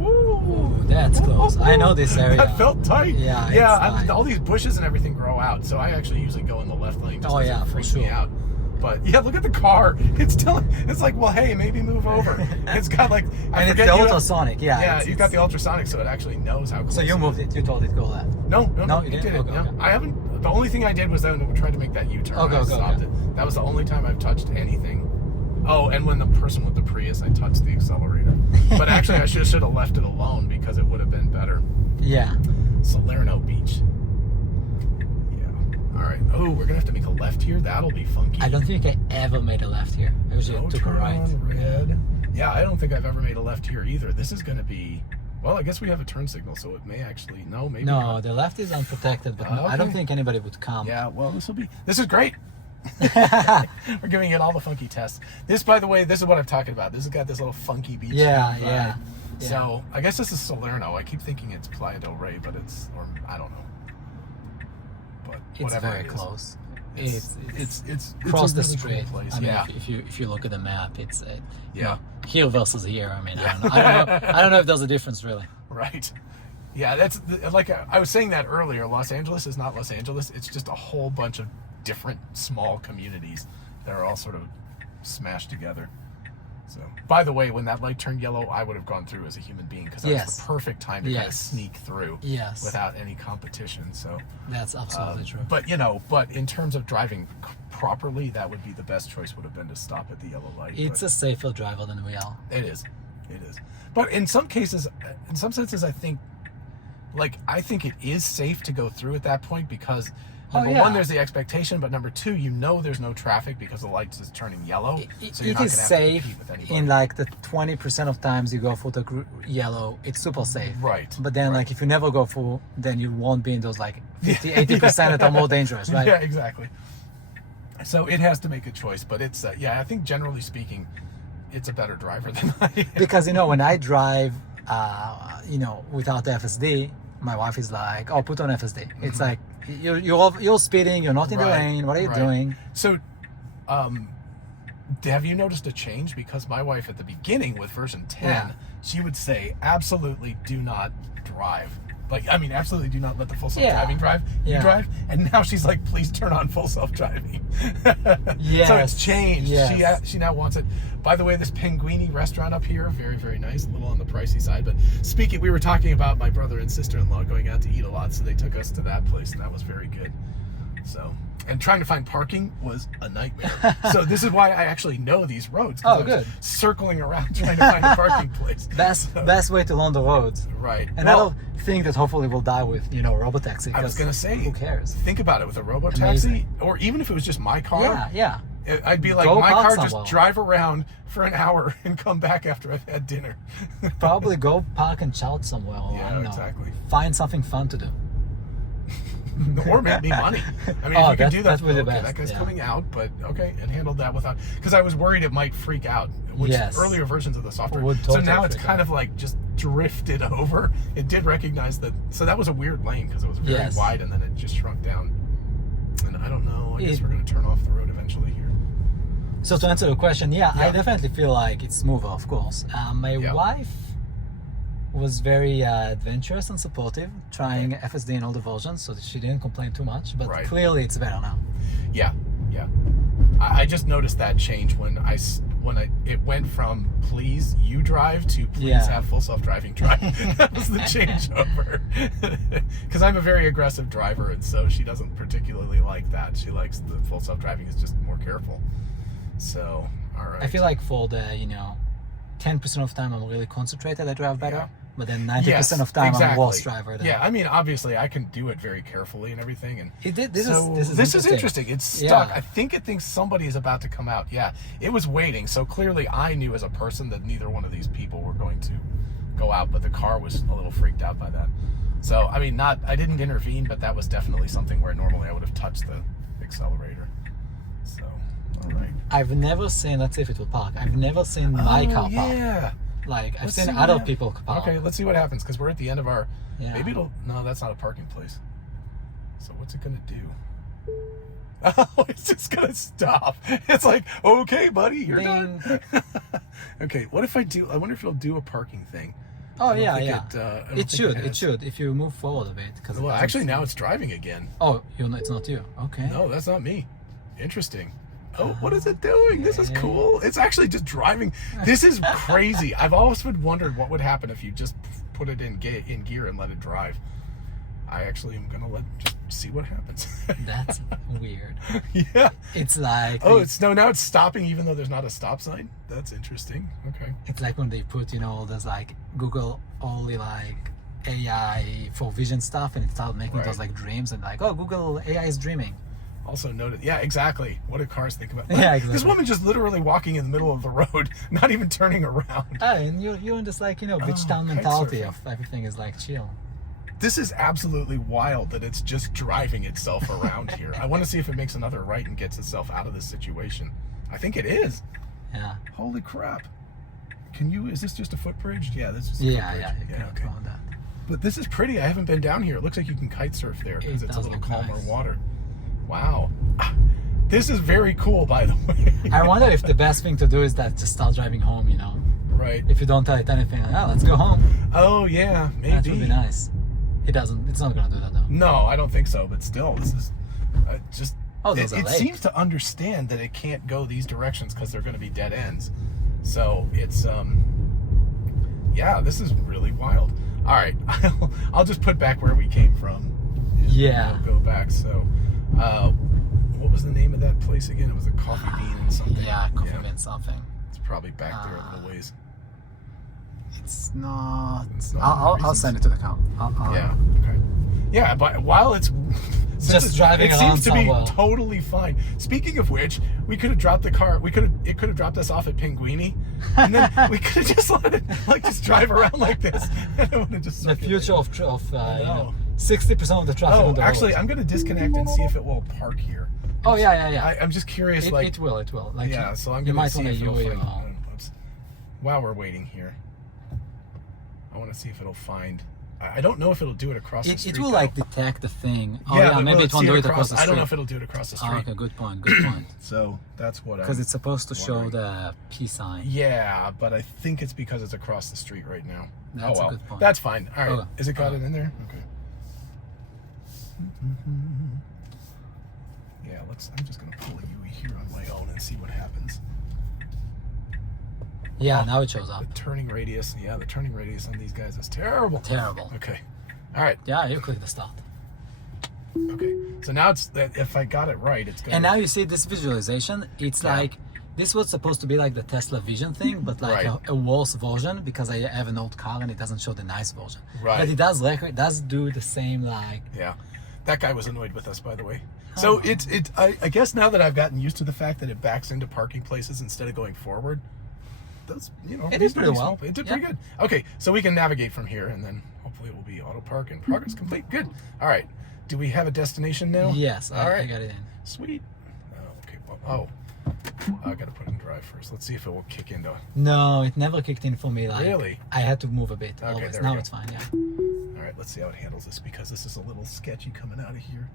Ooh, that's close. I know this area. That felt tight. Yeah, yeah. All these bushes and everything grow out, so I actually usually go in the left lane. Just it freaks me out. But yeah, look at the car. It's like, well, hey, maybe move over. It's got like, and it's the ultrasonic. Yeah, you've got the ultrasonic, so it actually knows how close. So you moved it. You told it to go left. No, you did didn't. it. Okay, No, okay. I haven't. The only thing I did was then tried to make that U-turn. Okay, I stopped it. That was the only time I've touched anything. Oh, and when the person with the Prius, I touched the accelerator. But actually, I should have left it alone because it would have been better. Yeah. Salerno Beach. Yeah. All right. Oh, we're gonna have to make a left here. That'll be funky. I don't think I ever made a left here. I usually took a right. Red. Yeah, I don't think I've ever made a left here either. This is gonna be. Well, I guess we have a turn signal, so it may actually. No, maybe. No, not. the left is unprotected, but I don't think anybody would come. Yeah. Well, this is great. We're giving it all the funky tests. This, by the way, this is what I'm talking about. This has got this little funky beach. Yeah. So I guess this is Salerno. I keep thinking it's Playa del Rey, but or I don't know. But it's very close. It's a across the really street. cool place. I mean, yeah. if you look at the map, it's yeah. Here versus here. I mean, I don't know if there's a difference really. Right. Yeah, that's like I was saying that earlier. Los Angeles is not Los Angeles. It's just a whole bunch of different small communities that are all sort of smashed together. So, by the way, when that light turned yellow, I would have gone through as a human being because that was the perfect time to kind of sneak through without any competition. So that's absolutely true. But but in terms of driving properly, that would be the best choice. Would have been to stop at the yellow light. It's a safer driver than we are. It is. But in some cases, in some senses, I think it is safe to go through at that point because. Number one, there's the expectation, but number two, there's no traffic because the lights is turning yellow. So you're not it is safe in like the 20% of times you go for the yellow. It's super safe. Right. But then like if you never go full, then you won't be in those like 50-80% that are more dangerous, right? Yeah, exactly. So it has to make a choice, but it's I think generally speaking, it's a better driver than I am. Because when I drive, without the FSD, my wife is like, "Oh, put on FSD." It's like you're speeding, you're not in the lane. What are you doing? So, have you noticed a change? Because my wife at the beginning with version 10, she would say, "Absolutely do not drive." Absolutely do not let the full self-driving drive. You drive, and now she's like, "Please turn on full self-driving." Yes. So it's changed. Yes. She now wants it. By the way, this Penguini restaurant up here, very, very nice. A little on the pricey side, but we were talking about my brother and sister-in-law going out to eat a lot, so they took us to that place, and that was very good. So, and trying to find parking was a nightmare. So this is why I actually know these roads. Oh, good. Circling around trying to find a parking place. Best way to learn the roads. Right. Another thing that hopefully will die with, robotaxi. I was going to say, who cares? Think about it with a robotaxi, or even if it was just my car. Yeah. I'd be like, my car just drive around for an hour and come back after I've had dinner. Probably go park and chill somewhere. I don't know. Exactly. Find something fun to do. Or make me money. I mean, if you can do that, that's really that guy's coming out, but and handled that without, because I was worried it might freak out, which earlier versions of the software would totally so now it's freak kind of like just drifted over. It did recognize that, so that was a weird lane because it was very wide and then it just shrunk down. And I don't know, I guess we're going to turn off the road eventually here. So to answer your question, I definitely feel like it's smoother, of course. My wife was very adventurous and supportive, trying FSD in all the versions, so that she didn't complain too much. But clearly, it's better now. Yeah. I just noticed that change when it went from "please you drive" to "please have full self-driving drive." That was the changeover. Because I'm a very aggressive driver, and so she doesn't particularly like that. She likes the full self-driving is just more careful. So, all right. I feel like for the 10% of time I'm really concentrated, I drive better. But then 90% of time I'm a worse driver. Yeah, I mean, obviously I can do it very carefully and everything. And this is interesting. It's stuck. I think it thinks somebody is about to come out. Yeah, it was waiting. So clearly I knew as a person that neither one of these people were going to go out, but the car was a little freaked out by that. So, I mean, I didn't intervene, but that was definitely something where normally I would have touched the accelerator. So, all right. I've never seen, let's see if it will park. I've never seen my car park. Like I've Let's seen see what other happens. people park. Okay, let's see what happens because we're at the end of our. Yeah. Maybe it'll. No, that's not a parking place. So what's it gonna do? Oh, it's just gonna stop. It's like, okay, buddy, you're done. Okay, what if I do? I wonder if it'll do a parking thing. Oh I don't yeah, think yeah. I don't It think should. has. It should. If you move forward a bit, because Well, actually, now it's driving again. Oh, it's not you. Okay. No, that's not me. Interesting. Oh, what is it doing? This is cool. It's actually just driving. This is crazy. I've always wondered what would happen if you just put it in gear and let it drive. I actually am gonna just see what happens. That's weird. Yeah. It's like now it's stopping even though there's not a stop sign. That's interesting. Okay. it's like when they put there's like Google only like AI for vision stuff, and it started making those like dreams and like, oh, Google AI is dreaming. Also noted. Yeah, exactly. What do cars think about? Yeah, exactly. This woman just literally walking in the middle of the road, not even turning around. Oh, and you're in this like beach town kite mentality surfing. of everything is like chill. This is absolutely wild that it's just driving itself around here. I want to see if it makes another right and gets itself out of this situation. I think it is. Yeah. Holy crap. Is this just a footbridge? Yeah, this is a Yeah, footbridge. yeah. You can go on that. But this is pretty. I haven't been down here. It looks like you can kite surf there because It it's a does little look calmer nice. water. Wow. This is very cool, by the way. I wonder if the best thing to do is that to start driving home. Right. If you don't tell it anything, like, let's go home. Oh, yeah, maybe. That would be nice. It's not gonna do that though. No, I don't think so. But still, this is just. Oh, there's a it lake. seems to understand that it can't go these directions because they're going to be dead ends. So it's yeah, this is really wild. All right, I'll just put back where we came from. Yeah. We'll go back. So, what was the name of that place again? It was a Coffee Bean and something. Yeah, coffee bean something. It's probably back there a little ways. It's not. It's not I'll reasons. send it to the car. Yeah. Okay. Yeah, but while it's Just driving it around seems to be somewhere. totally fine. Speaking of which, we could have dropped the car. It could have dropped us off at Pinguini, and then we could have just let it just drive around like this, and it would have just The future of 60% of the traffic on Oh, the actually, road. I'm going to disconnect and see if it will park here. Oh yeah. I'm just curious. It will. Like yeah, so I'm you going might to see want if to it'll UE. find. Oops. While we're waiting here, I want to see if it'll find. I don't know if it'll do it across the street. It will though. like detect the thing. Oh Yeah, yeah, but maybe will it won't see do it across the street. I don't know if it'll do it across the street. Oh, okay, good point. Good point. So that's what I. Because it's supposed to show wondering. the P sign. Yeah, but I think it's because it's across the street right now. That's oh well, a good point. that's fine. All right, Okay. is it got it in there? Okay. Yeah, I'm just gonna pull a UE here on my own and see what happens. Yeah, now it shows up. The turning radius. Yeah, the turning radius on these guys is terrible. Terrible. Okay. All right. Yeah, you click the start. Okay. So now it's if I got it right, it's gonna. And now you see this visualization. It's Yeah. like this was supposed to be like the Tesla Vision thing, but like Right. a worse version because I have an old car and it doesn't show the nice version. Right. But it does do the same like. Yeah, that guy was annoyed with us, by the way. So I guess now that I've gotten used to the fact that it backs into parking places instead of going forward, that's It did pretty well. It did pretty good. Okay, so we can navigate from here, and then hopefully it will be auto park and progress complete. Good. All right. Do we have a destination now? Yes, All right. I got it in. Sweet. Oh, okay. Well, I gotta put it in drive first. Let's see if it will kick into. No, it never kicked in for me. Like, Really? I had to move a bit. Okay, Always. there we Now go. it's fine. Yeah. All right, let's see how it handles this because this is a little sketchy coming out of here.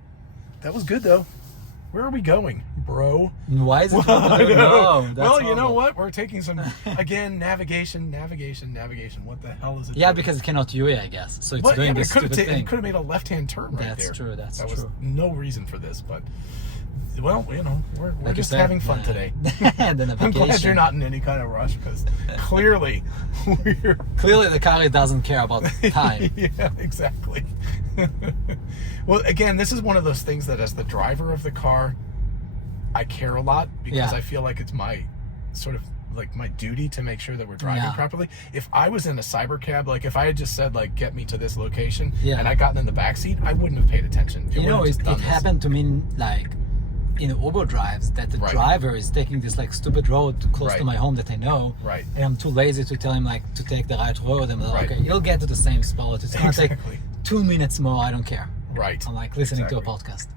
That was good though. Where are we going, bro? Why is it? I know. No, that's Well, you know horrible. what? We're taking some again navigation. What the hell is it? Yeah, doing? because it cannot UE, I guess. So it's What? doing Yeah, but this it could stupid have thing. made a left-hand turn right That's there. true, that's that was true. no reason for this, but well, we're Like you just said, having fun today. the I'm glad navigation. you're not in any kind of rush because clearly we're. Clearly, the car doesn't care about time. Yeah, exactly. Well, again, this is one of those things that as the driver of the car, I care a lot because Yeah. I feel like it's my sort of like my duty to make sure that we're driving Yeah. properly. If I was in a cyber cab, like if I had just said like get me to this location Yeah. and I gotten in the back seat, I wouldn't have paid attention. You know, it it happened to me like in Uber drives that the Right. driver is taking this like stupid road close to Right. my home that I know, Right. and I'm too lazy to tell him like to take the right road. I'm like, Right. okay, you'll get to the same spot. It's gonna Exactly. take 2 minutes more. I don't care. Right. I'm like listening to a Exactly. podcast.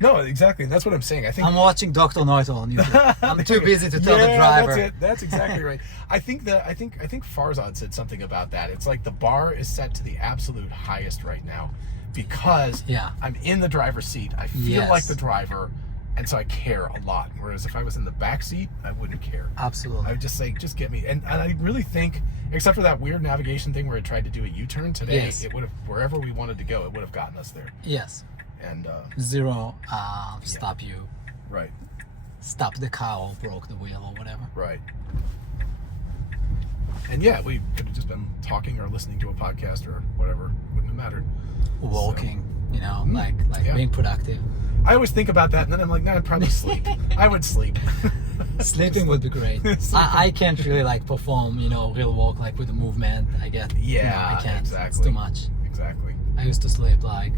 No, exactly, and that's what I'm saying. I think I'm watching Dr. Noitel on YouTube. I'm too busy to tell the driver. That's it. That's exactly right. I think Farzad said something about that. It's like the bar is set to the absolute highest right now because I'm in the driver's seat. I feel like the driver, and so I care a lot. Whereas if I was in the back seat, I wouldn't care. Absolutely. I would just say, just get me. And I really think, except for that weird navigation thing where it tried to do a U-turn today, it would have, wherever we wanted to go, it would have gotten us there. Yes. And zero stop you. Right. Stop the car or broke the wheel or whatever. Right. And yeah, we could have just been talking or listening to a podcast or whatever. Wouldn't have mattered. Walking, you know, like being productive. I always think about that, and then I'm like, nah, I'd probably sleep. I would sleep. Sleeping would be great. I can't really like perform, you know, real walk like with the movement. I get, I can't. Exactly. It's too much. Exactly. I used to sleep like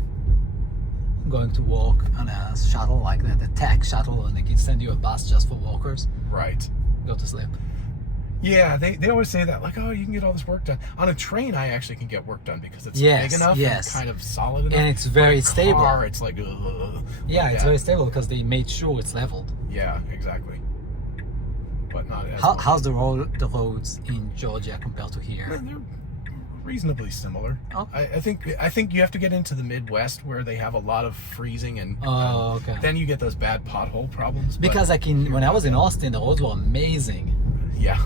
going to walk on a shuttle like that, a tech shuttle, and they can send you a bus just for walkers. Right. Go to sleep. Yeah, they always say that, like, oh, you can get all this work done. On a train, I actually can get work done because it's big enough and kind of solid enough. And it's very stable. Car, it's like, yeah, it's very stable because they made sure it's leveled. Yeah, exactly. But not as how's the roads in Georgia compared to here? They're reasonably similar. Oh. I think you have to get into the Midwest where they have a lot of freezing and okay. Then you get those bad pothole problems. Because like when I was in Austin, the roads were amazing. Yeah.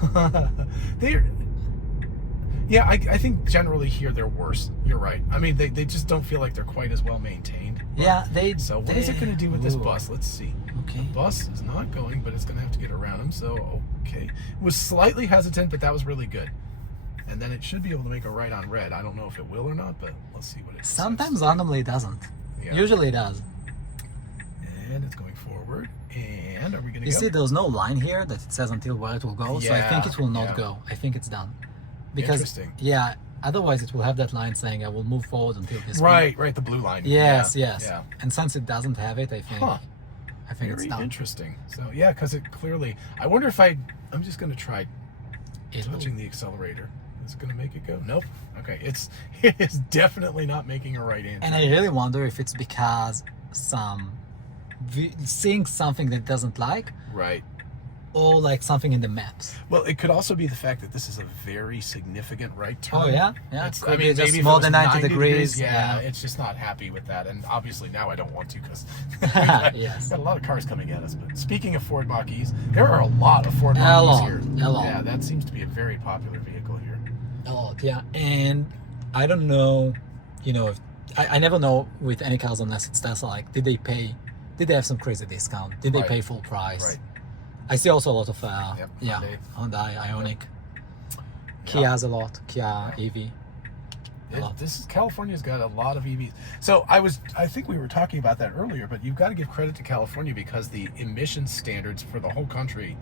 I think generally here they're worse. You're right. I mean, they just don't feel like they're quite as well maintained. So what is it going to do with this bus? Let's see. Okay. The bus is not going, but it's going to have to get around him. So, okay. It was slightly hesitant, but that was really good. And then it should be able to make a right on red. I don't know if it will or not, but let's see what it says. Sometimes randomly it doesn't. Yeah. Usually it does. And it's going forward. And are we going to go? You see there's no line here that it says until where it will go, so I think it will not go. I think it's done. Because, interesting. Yeah, otherwise it will have that line saying I will move forward until this Right, the blue line. Yes. Yeah. And since it doesn't have it, I think it's done. Very interesting. So, yeah, because it clearly... I wonder if I'm just going to try touching the accelerator. Is it going to make it go? Nope. Okay, it is definitely not making a right answer. And I really wonder if it's because seeing something that it doesn't like, right, or like something in the maps. Well, it could also be the fact that this is a very significant right turn. Oh yeah. I mean, just maybe more than 90 degrees. Yeah, it's just not happy with that, and obviously now I don't want to because yes, got a lot of cars coming at us. But speaking of Ford Mach-E's, there are a lot of Ford Mach-E's here. A lot. Yeah, that seems to be a very popular vehicle here. A lot, yeah. And I don't know, if I never know with any cars unless it's Tesla. Like, did they have some crazy discount? Did they pay full price? Right. I see also a lot of Hyundai Ioniq. Kia has a lot. Kia EV. California's got a lot of EVs. So I think we were talking about that earlier, but you've got to give credit to California because the emission standards for the whole country,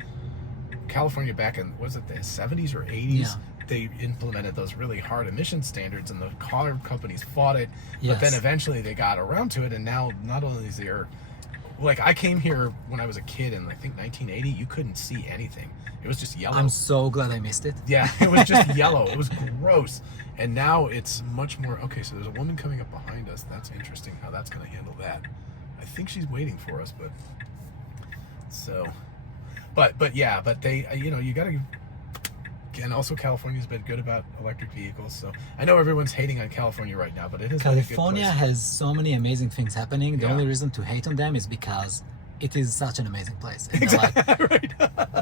California back in, was it the 70s or 80s, they implemented those really hard emission standards and the car companies fought it, but then eventually they got around to it, and now not only is there, like, I came here when I was a kid in, I think, 1980. You couldn't see anything. It was just yellow. I'm so glad I missed it. Yeah, it was just yellow. It was gross. And now it's much more... Okay, so there's a woman coming up behind us. That's interesting how that's going to handle that. I think she's waiting for us, but... So... But they... you got to... And also California's been good about electric vehicles, so I know everyone's hating on California right now, but it is California has so many amazing things happening. The only reason to hate on them is because it is such an amazing place. And right.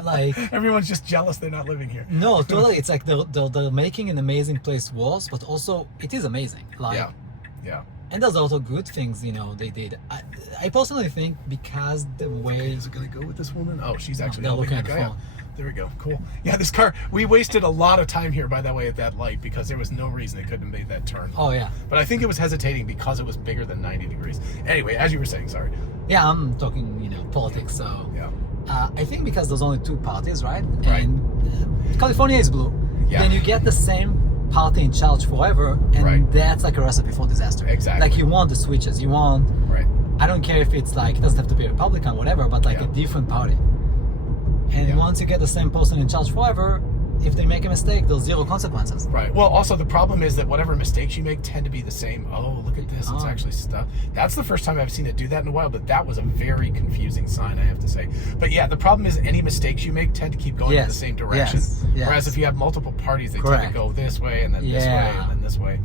Like everyone's just jealous they're not living here. No, totally. It's like they're making an amazing place worse, but also it is amazing. Like, yeah. And there's also good things, they did. I personally think because the way... Okay, is it going to go with this woman? Oh, she's actually looking at the phone. There we go. Cool. Yeah, this car, we wasted a lot of time here, by the way, at that light because there was no reason they couldn't have made that turn. Oh, yeah. But I think it was hesitating because it was bigger than 90 degrees. Anyway, as you were saying, sorry. Yeah, I'm talking, politics, so... Yeah. I think because there's only two parties, right? Right. And California is blue. Yeah. Then you get the same party in charge forever, and that's like a recipe for disaster. Exactly. Like, you want the switches, you want... Right. I don't care if it's like, it doesn't have to be Republican, whatever, but like a different party. And once you get the same person in charge forever, if they make a mistake, there's zero consequences. Right. Well, also the problem is that whatever mistakes you make tend to be the same. Oh, look at this. It's actually stuff. That's the first time I've seen it do that in a while, but that was a very confusing sign, I have to say. But yeah, the problem is any mistakes you make tend to keep going in the same direction. Yes. Whereas if you have multiple parties, they tend to go this way and then this way and then this way.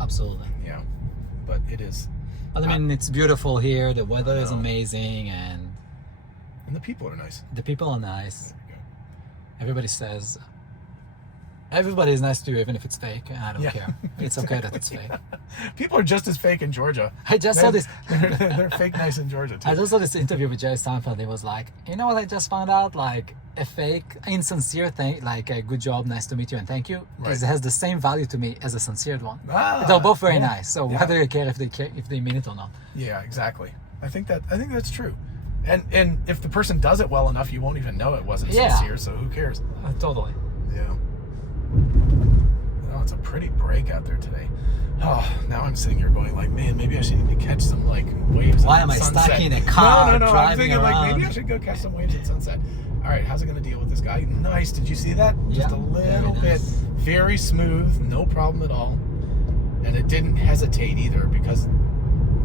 Absolutely. Yeah. But it is. But I mean, it's beautiful here. The weather is amazing, and the people are nice. The people are nice. Everybody says everybody is nice to you, even if it's fake, and I don't care. It's okay that it's fake. People are just as fake in Georgia. I just saw this. They're fake nice in Georgia too. I just saw this interview with Jerry Seinfeld. He was like, you know what I just found out? Like a fake, insincere thing, like a good job, nice to meet you, and thank you, because it has the same value to me as a sincere one. They're both very nice. So why do you care if they mean it or not? Yeah, exactly. I think that's true. And if the person does it well enough, you won't even know it wasn't sincere, so who cares? Totally. Yeah. Oh, it's a pretty break out there today. Oh, now I'm sitting here going like, man, maybe I should need to catch some like waves. Why am I stuck in a car? No. I'm thinking around. like maybe I should go catch some waves at sunset. All right, how's it going to deal with this guy? Nice. Did you see that? Just a little bit. Very smooth, no problem at all. And it didn't hesitate either, because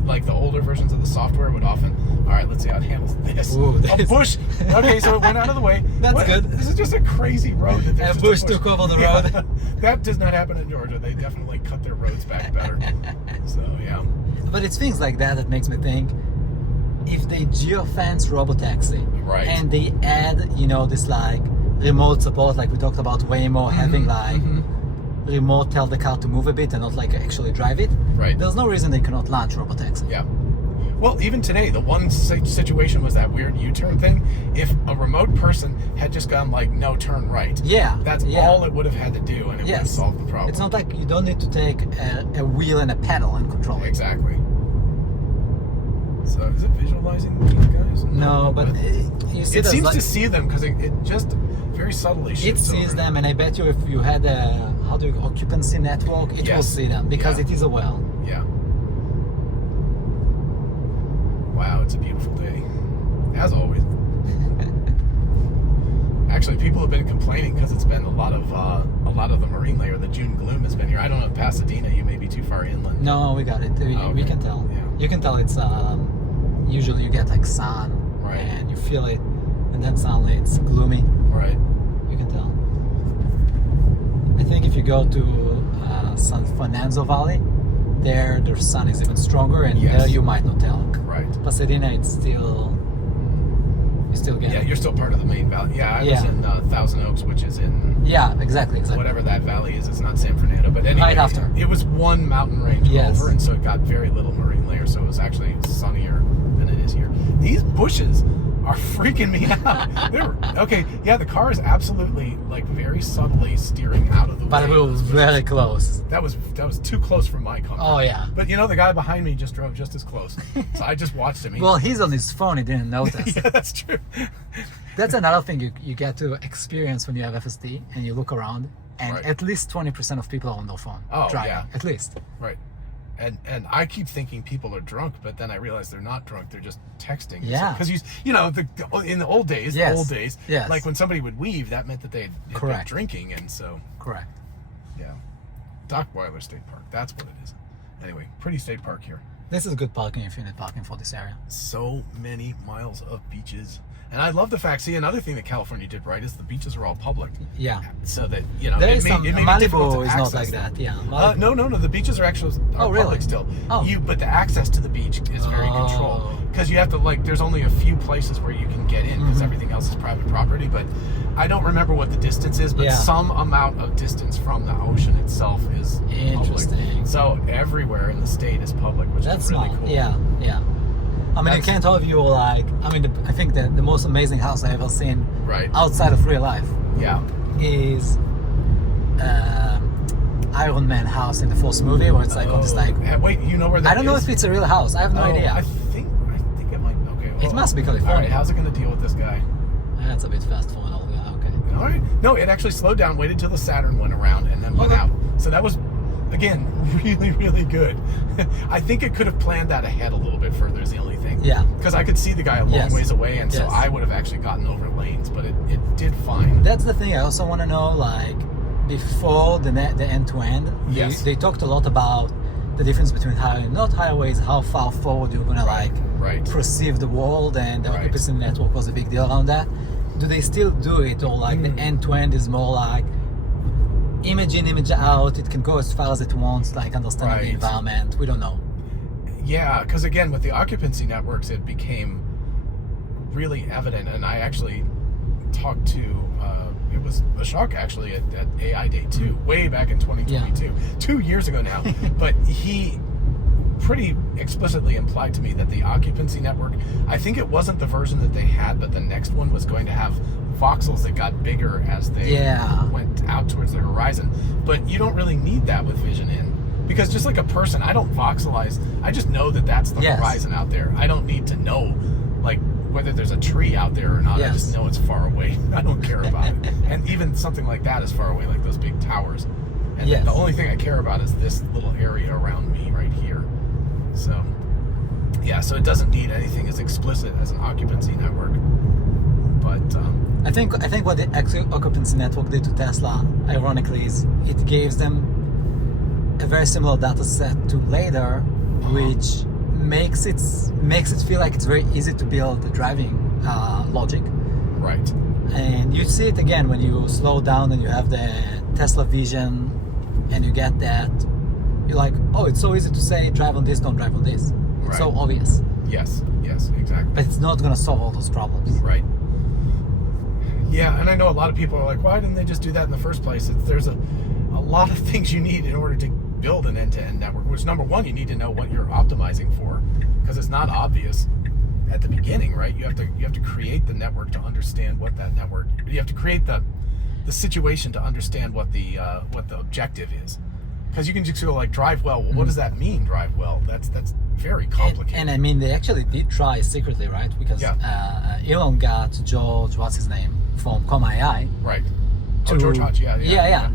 like the older versions of the software would often. All right, let's see how it handles this. Ooh, a bush. Okay, so it went out of the way. That's good. This is just a crazy road. A bush took over the road. That does not happen in Georgia. They definitely cut their roads back better. So yeah. But it's things like that makes me think, if they geofence robotaxi, and they add, this like remote support, like we talked about Waymo having like remote tell the car to move a bit and not like actually drive it. Right. There's no reason they cannot launch robotaxi. Yeah. Well, even today, the one situation was that weird U-turn thing. If a remote person had just gone like, no, turn right. That's all it would have had to do, and it would have solved the problem. It's not like you don't need to take a wheel and a pedal and control it. Exactly. So is it visualizing these guys? No, but you see it seems to see them, because it just very subtly shifts It sees over. them, and I bet you if you had a occupancy network, it will see them, because it is a well. Yeah. Wow, it's a beautiful day, as always. Actually, people have been complaining because it's been a lot of the marine layer. The June gloom has been here. I don't know, in Pasadena, you may be too far inland. No, we got it. We can tell. Yeah. You can tell it's usually you get like sun, and you feel it, and then suddenly it's gloomy. Right. You can tell. I think if you go to San Fernando Valley, there the sun is even stronger, and there you might not tell. Right. Pasadena, it's still. You still get Yeah, you're still part of the main valley. Yeah, I was in Thousand Oaks, which is in... Yeah, exactly. Whatever that valley is. It's not San Fernando, but anyway. Right after. It was one mountain range over, and so it got very little marine layer, so it was actually sunnier than it is here. These bushes are freaking me out. The car is absolutely, like, very subtly steering out of the way. But it was very close. That was too close for my comfort. Oh, yeah. But, the guy behind me just drove just as close. So I just watched him. Well, he's on his phone. He didn't notice. Yeah, that's true. That's another thing you get to experience when you have FSD and you look around, and at least 20% of people are on their phone driving. Yeah. At least. Right. And I keep thinking people are drunk, but then I realize they're not drunk. They're just texting. Yeah. Because in the old days, like when somebody would weave, that meant that they had been drinking, and so. Correct. Yeah. Dockweiler State Park. That's what it is. Anyway, pretty state park here. This is good parking if you need parking for this area. So many miles of beaches. And I love the fact, another thing that California did right is the beaches are all public. Yeah. So that, there is some, Malibu is not like them. that, yeah. No, the beaches are public still. But the access to the beach is very controlled. Because you have to, there's only a few places where you can get in, because everything else is private property. But I don't remember what the distance is, but some amount of distance from the ocean itself is interesting. Public. So everywhere in the state is public, which is really cool. Yeah. I mean, you can't tell if you were I think that the most amazing house I've ever seen outside of real life is Iron Man house in the first movie, where it's on this wait, you know where that is? I don't know if it's a real house. I have no idea. I think it might. Okay. It must be California. All right, how's it going to deal with this guy? That's a bit fast for an old guy. Okay. All right. No, it actually slowed down, waited till the Saturn went around, and then went out. So that was again, really, really good. I think it could have planned that ahead a little bit further is the only thing. Yeah. Because I could see the guy a long Yes. ways away, and so Yes. I would have actually gotten over lanes, but it did fine. That's the thing. I also want to know, like, before the end-to-end, Yes. they talked a lot about the difference between highway, not highways, how far forward you're gonna Right. perceive the world, and the Right. occupancy network was a big deal around that. Do they still do it, or like the end-to-end is more like image in, image out? It can go as far as it wants, like understanding the Right. environment. We don't know. Yeah, because again, with the occupancy networks, it became really evident, and I actually talked to, it was a shock actually at AI Day 2, way back in 2022, 2 years ago now, but he pretty explicitly implied to me that the occupancy network, I think it wasn't the version that they had, but the next one was going to have voxels that got bigger as they went out towards the horizon. But you don't really need that with vision in, because just like a person, I don't voxelize. I just know that that's the horizon out there. I don't need to know like whether there's a tree out there or not. I just know it's far away. I don't care about it. And even something like that is far away, like those big towers. And the only thing I care about is this little area around me right here. So, yeah, so it doesn't need anything as explicit as an occupancy network. But I think what the occupancy network did to Tesla, ironically, is it gives them a very similar data set to later, which makes it feel like it's very easy to build the driving logic. Right. And you see it again when you slow down and you have the Tesla vision, and you get that. You're like, oh, it's so easy to say drive on this, don't drive on this. It's so obvious. Yes, exactly. But it's not going to solve all those problems. Right. Yeah, and I know a lot of people are like, why didn't they just do that in the first place? There's a lot of things you need in order to build an end-to-end network, which number one, you need to know what you're optimizing for, because it's not obvious at the beginning, right? You have to create the network to understand what that network, you have to create the situation to understand what the objective is. Because you can just go like drive well. Well, what does that mean, drive well? That's very complicated. And I mean, they actually did try secretly, right? Because Elon got George, what's his name, from Com.ai. Right. George Hodge, yeah.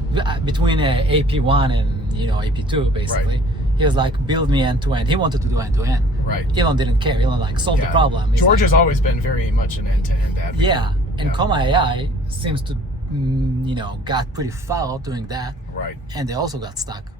Between AP1 and AP2, basically. Right. He was like, build me end-to-end. He wanted to do end-to-end. Right. Elon didn't care. Elon like solved the problem. George has always been very much an end-to-end advocate. Yeah, and Com.ai seems to got pretty far doing that. Right. And they also got stuck.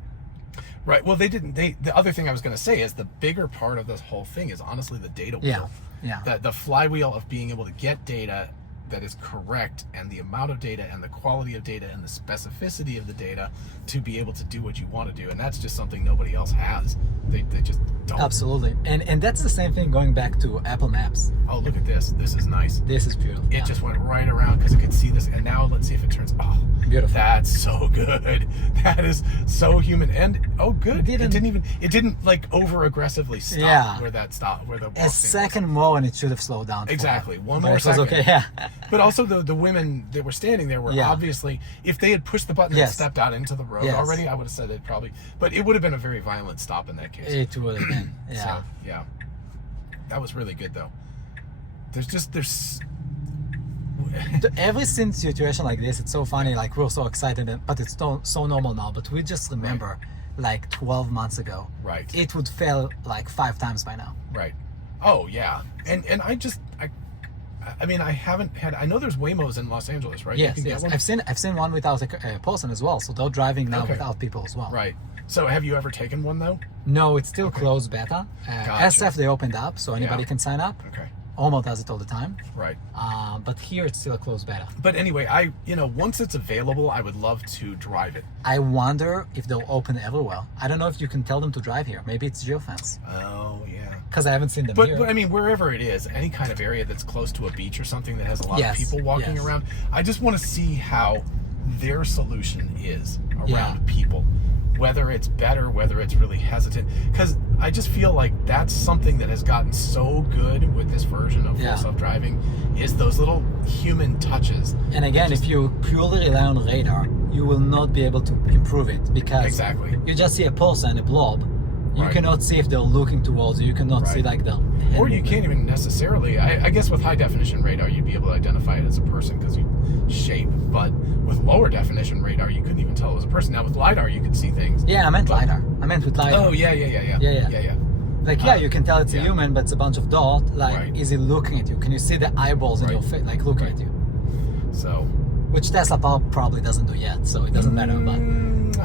Right. Well, they didn't. The other thing I was going to say is the bigger part of this whole thing is honestly the data wheel. Yeah. The flywheel of being able to get data that is correct, and the amount of data and the quality of data and the specificity of the data to be able to do what you want to do. And that's just something nobody else has. They just don't. Absolutely. And that's the same thing going back to Apple Maps. Oh, look at this. This is nice. This is beautiful. It just went right around because it could see this. And now let's see if it turns. Oh, beautiful. That's so good. That is so human. And good. It didn't like over aggressively stop where the walk a second more and it should have slowed down. Exactly. One more second. Okay, yeah. But also the women that were standing there were obviously, if they had pushed the button and stepped out into the road already, I would have said it probably, but it would have been a very violent stop in that case. It would have been, So, that was really good though. There's every situation like this, it's so funny, like we're so excited, but it's so normal now, but we just remember like 12 months ago. Right. It would fail like 5 times by now. Right. Oh yeah. And I mean, I know there's Waymos in Los Angeles, right? Yes. I've seen one without a person as well, so they're driving now without people as well. Right. So have you ever taken one though? No, it's still closed beta. SF they opened up, so anybody can sign up. Okay. Omo does it all the time. Right. But here it's still a closed beta. But anyway, once it's available, I would love to drive it. I wonder if they'll open everywhere. I don't know if you can tell them to drive here. Maybe it's geofence. Oh, yeah. Because I haven't seen them here. But I mean, wherever it is, any kind of area that's close to a beach or something that has a lot of people walking around, I just want to see how their solution is around people. Whether it's better, whether it's really hesitant. Because I just feel like that's something that has gotten so good with this version of full self-driving is those little human touches. And again, if you purely rely on radar, you will not be able to improve it because you just see a person, a blob, You cannot see if they're looking towards you. You cannot see like the... Or you can't even necessarily... I guess with high definition radar, you'd be able to identify it as a person because you shape. But with lower definition radar, you couldn't even tell it was a person. Now with LiDAR, you could see things. Yeah, I meant LiDAR. I meant with LiDAR. Oh, yeah. Like, you can tell it's a human, but it's a bunch of dots. Like, is it looking at you? Can you see the eyeballs in your face, like looking at you? So... Which Tesla probably doesn't do yet, so it doesn't matter. But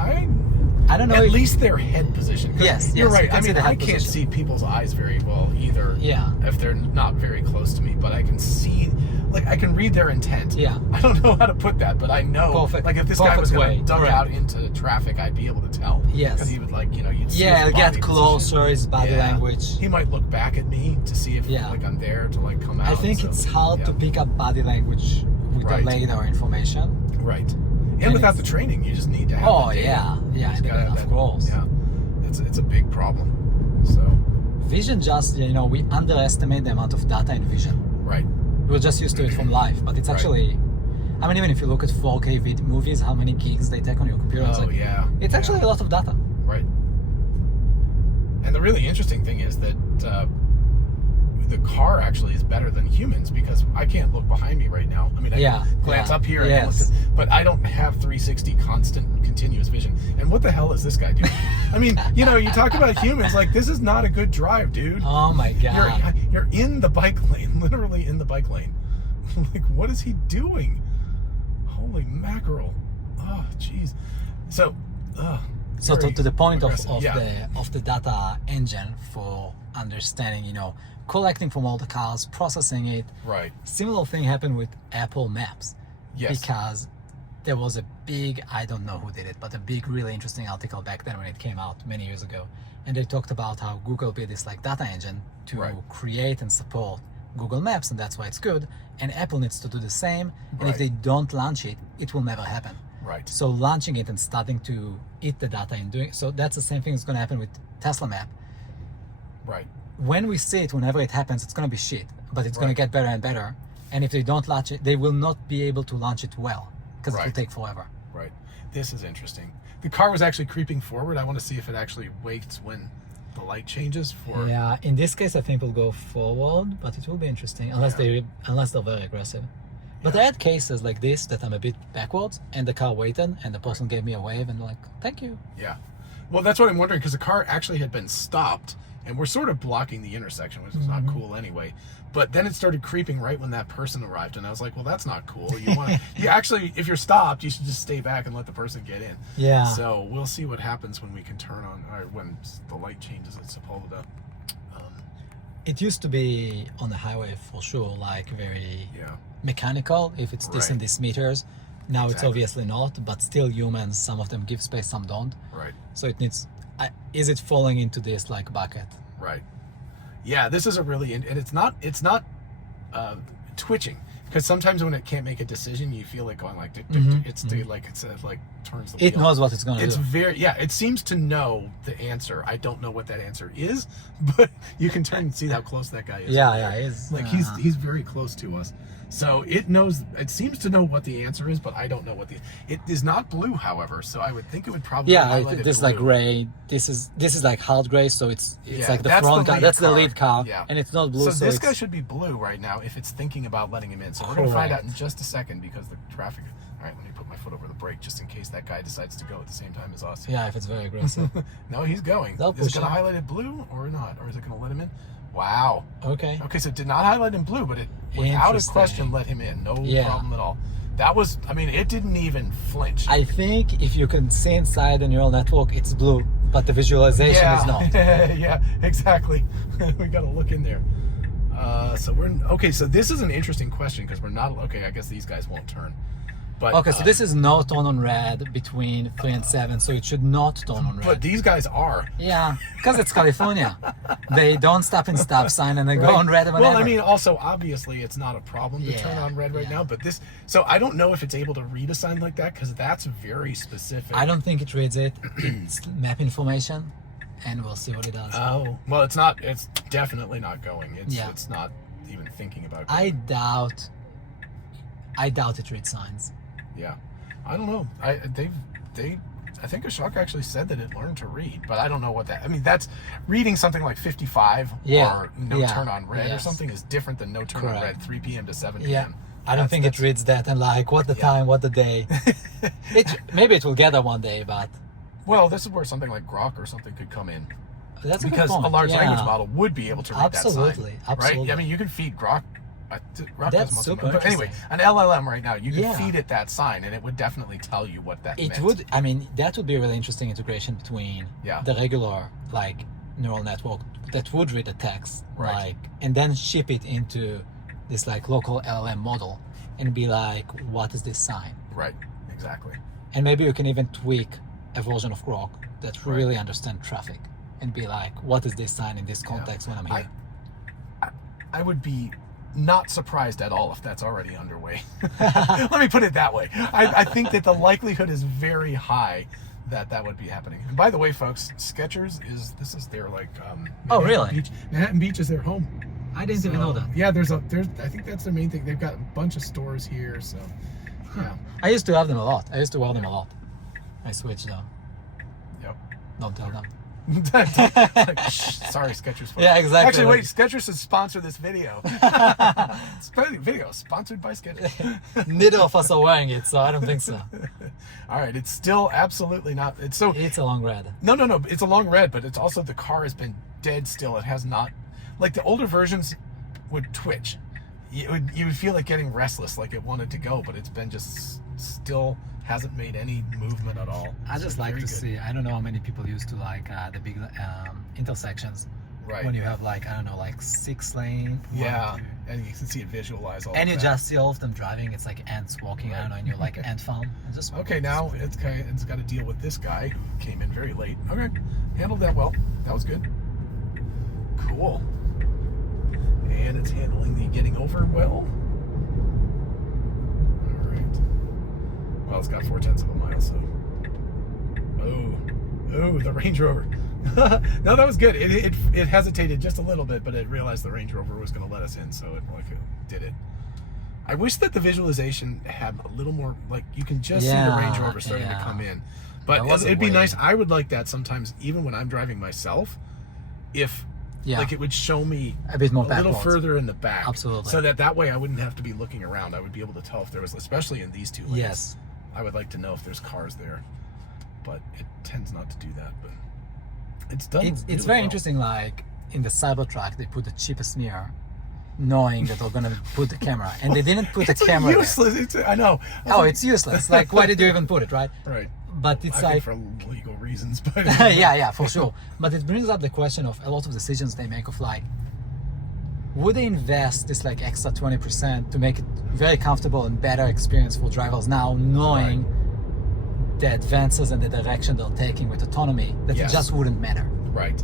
I don't know. At least their head position. Yes, you're right. I mean, I can't see people's eyes very well either. Yeah. If they're not very close to me, but I can see, like, I can read their intent. Yeah. I don't know how to put that, but I know. Perfect. Like, if this guy was going to duck out into traffic, I'd be able to tell. Yes. Because he would, like, you'd see he'll his get body closer, position. his body language. He might look back at me to see if, like, I'm there to, like, come out. I think it's hard to pick up body language with the LiDAR information. Right. And without the training, you just need to have the data. Of course. Yeah, it's a big problem. So vision, just we underestimate the amount of data in vision. Right. We're just used to it from life, but it's actually, I mean, even if you look at 4K movies, how many gigs they take on your computer? It's actually a lot of data. Right. And the really interesting thing is that the car actually is better than humans because I can't look behind me right now. I mean, I can glance up here, but I don't have 360 constant continuous vision. And what the hell is this guy doing? I mean, you talk about humans, like, this is not a good drive, dude. Oh my God. You're in the bike lane, literally in the bike lane. Like, what is he doing? Holy mackerel. Oh, jeez. So to the point of the data engine for understanding, collecting from all the cars, processing it. Right. Similar thing happened with Apple Maps. Yes. Because there was a big, I don't know who did it, but a big, really interesting article back then when it came out many years ago. And they talked about how Google built this like data engine to create and support Google Maps, and that's why it's good. And Apple needs to do the same. And if they don't launch it, it will never happen. Right. So launching it and starting to eat the data and doing so, that's the same thing that's going to happen with Tesla Map. Right. When we see it, whenever it happens, it's going to be shit, but it's going to get better and better. And if they don't launch it, they will not be able to launch it well because it will take forever. Right. This is interesting. The car was actually creeping forward. I want to see if it actually waits when the light changes for... Yeah, in this case, I think we'll go forward, but it will be interesting unless they're very aggressive. But I had cases like this that I'm a bit backwards and the car waited and the person gave me a wave and like, thank you. Yeah. Well, that's what I'm wondering because the car actually had been stopped and we're sort of blocking the intersection, which is not cool anyway. But then it started creeping right when that person arrived, and I was like, well, that's not cool. You actually, if you're stopped, you should just stay back and let the person get in. Yeah. So we'll see what happens when we can turn on, or when the light changes at Sepulveda. It used to be on the highway for sure, like very mechanical, if it's this and this meters. Now it's obviously not, but still humans, some of them give space, some don't. Right. So it needs, is it falling into this like bucket? Right. Yeah, this is a really, and it's not twitching, because sometimes when it can't make a decision, you feel it going like, like turns the wheel. It knows what it's going to do. It's very, it seems to know the answer. I don't know what that answer is, but you can turn and see how close that guy is. He is. Like he's very close to us. So it knows, it seems to know what the answer is, but I don't know what it is not blue, however, so I would think it would probably highlight this is blue. Like gray. This is like hard gray, so it's like the front car. That's the lead car, and it's not blue. So this guy should be blue right now if it's thinking about letting him in. So we're going to find out in just a second because the traffic. All right, let me put my foot over the brake just in case that guy decides to go at the same time as us. Yeah, if it's very aggressive. No, he's going. Is it going to highlight it blue or not? Or is it going to let him in? Wow. Okay. Okay, so it did not highlight in blue, but it, without a question, let him in. No problem at all. That was, I mean, it didn't even flinch. I think if you can see inside the neural network, it's blue, but the visualization is not. Yeah, exactly. We got to look in there. So so this is an interesting question because we're not, I guess these guys won't turn. But, okay, so this is no tone on red between 3 and 7, so it should not tone on red. But these guys are. Yeah, because it's California. They don't stop in stop sign and they go on red whenever. Well, I mean, also, obviously, it's not a problem to turn on red right now, but this... So I don't know if it's able to read a sign like that because that's very specific. I don't think it reads it. It's map information, and we'll see what it does. Oh, well, it's not... It's definitely not going. It's not even thinking about going. I doubt it reads signs. Yeah, I don't know. They I think Ashok actually said that it learned to read, but I don't know what that. I mean, that's reading something like 55 or no turn on red or something is different than no turn on red 3 p.m. to 7 p.m. Yeah. I don't think it reads that and like what the time, what the day. Maybe it will get that one day, but well, this is where something like Grok or something could come in. That's a because good point. a large language model would be able to read that sign. Absolutely. Right? I mean, you can feed Grok. Grok That's does super but anyway, an LLM right now, you can feed it that sign, and it would definitely tell you what that meant. It would. I mean, that would be a really interesting integration between the regular like neural network that would read the text, like, and then ship it into this like local LLM model, and be like, what is this sign? Right. Exactly. And maybe you can even tweak a version of Grok that really understands traffic, and be like, what is this sign in this context when I'm here? I would be not surprised at all if that's already underway. Let me put it that way. I think that the likelihood is very high that that would be happening. And by the way, folks, Skechers this is their like oh really? Beach. Manhattan Beach is their home. I didn't even know that. Yeah, there's I think that's the main thing. They've got a bunch of stores here, so yeah. I used to have them a lot. I used to wear them a lot. I switched though. Yep. Don't tell them. Like, sorry, Skechers. Folks. Yeah, exactly. Actually, wait, Skechers should sponsor this video. Video sponsored by Skechers. Neither of us are wearing it, so I don't think so. All right, it's still absolutely not. It's a long red. No. It's a long red, but it's also the car has been dead still. It has not, like the older versions would twitch. You would feel like getting restless, like it wanted to go, but it's been just still hasn't made any movement at all. I just like to see. I don't know how many people used to like the big intersections. Right. When you have like, I don't know, like 6 lane. Yeah. And you can see it visualize all and of you that. just see all of them driving. It's like ants walking, I don't know, and you're like ant farm. Just okay, now it's got to deal with this guy who came in very late. Okay, handled that well. That was good. Cool. And it's handling the getting over well. All right. Well, it's got 0.4 of a mile, so. Oh, the Range Rover. No, that was good. It hesitated just a little bit, but it realized the Range Rover was going to let us in, so it did it. I wish that the visualization had a little more, like you can just see the Range Rover starting to come in. But it'd be nice. I would like that sometimes, even when I'm driving myself, if like it would show me a bit more a little further in the back. Absolutely. So that way I wouldn't have to be looking around. I would be able to tell if there was, especially in these two lanes. Yes. I would like to know if there's cars there, but it tends not to do that. But it's done. It's very interesting. Like in the Cybertruck, they put the cheapest mirror, knowing that they're gonna put the camera, and they didn't put the camera. Useless. I know. It's useless. Like, why did you even put it, right? Right. But it's like for legal reasons, but yeah, for sure. But it brings up the question of a lot of decisions they make of like, would they invest this like extra 20% to make it very comfortable and better experience for drivers now, knowing the advances and the direction they're taking with autonomy, that it just wouldn't matter. Right.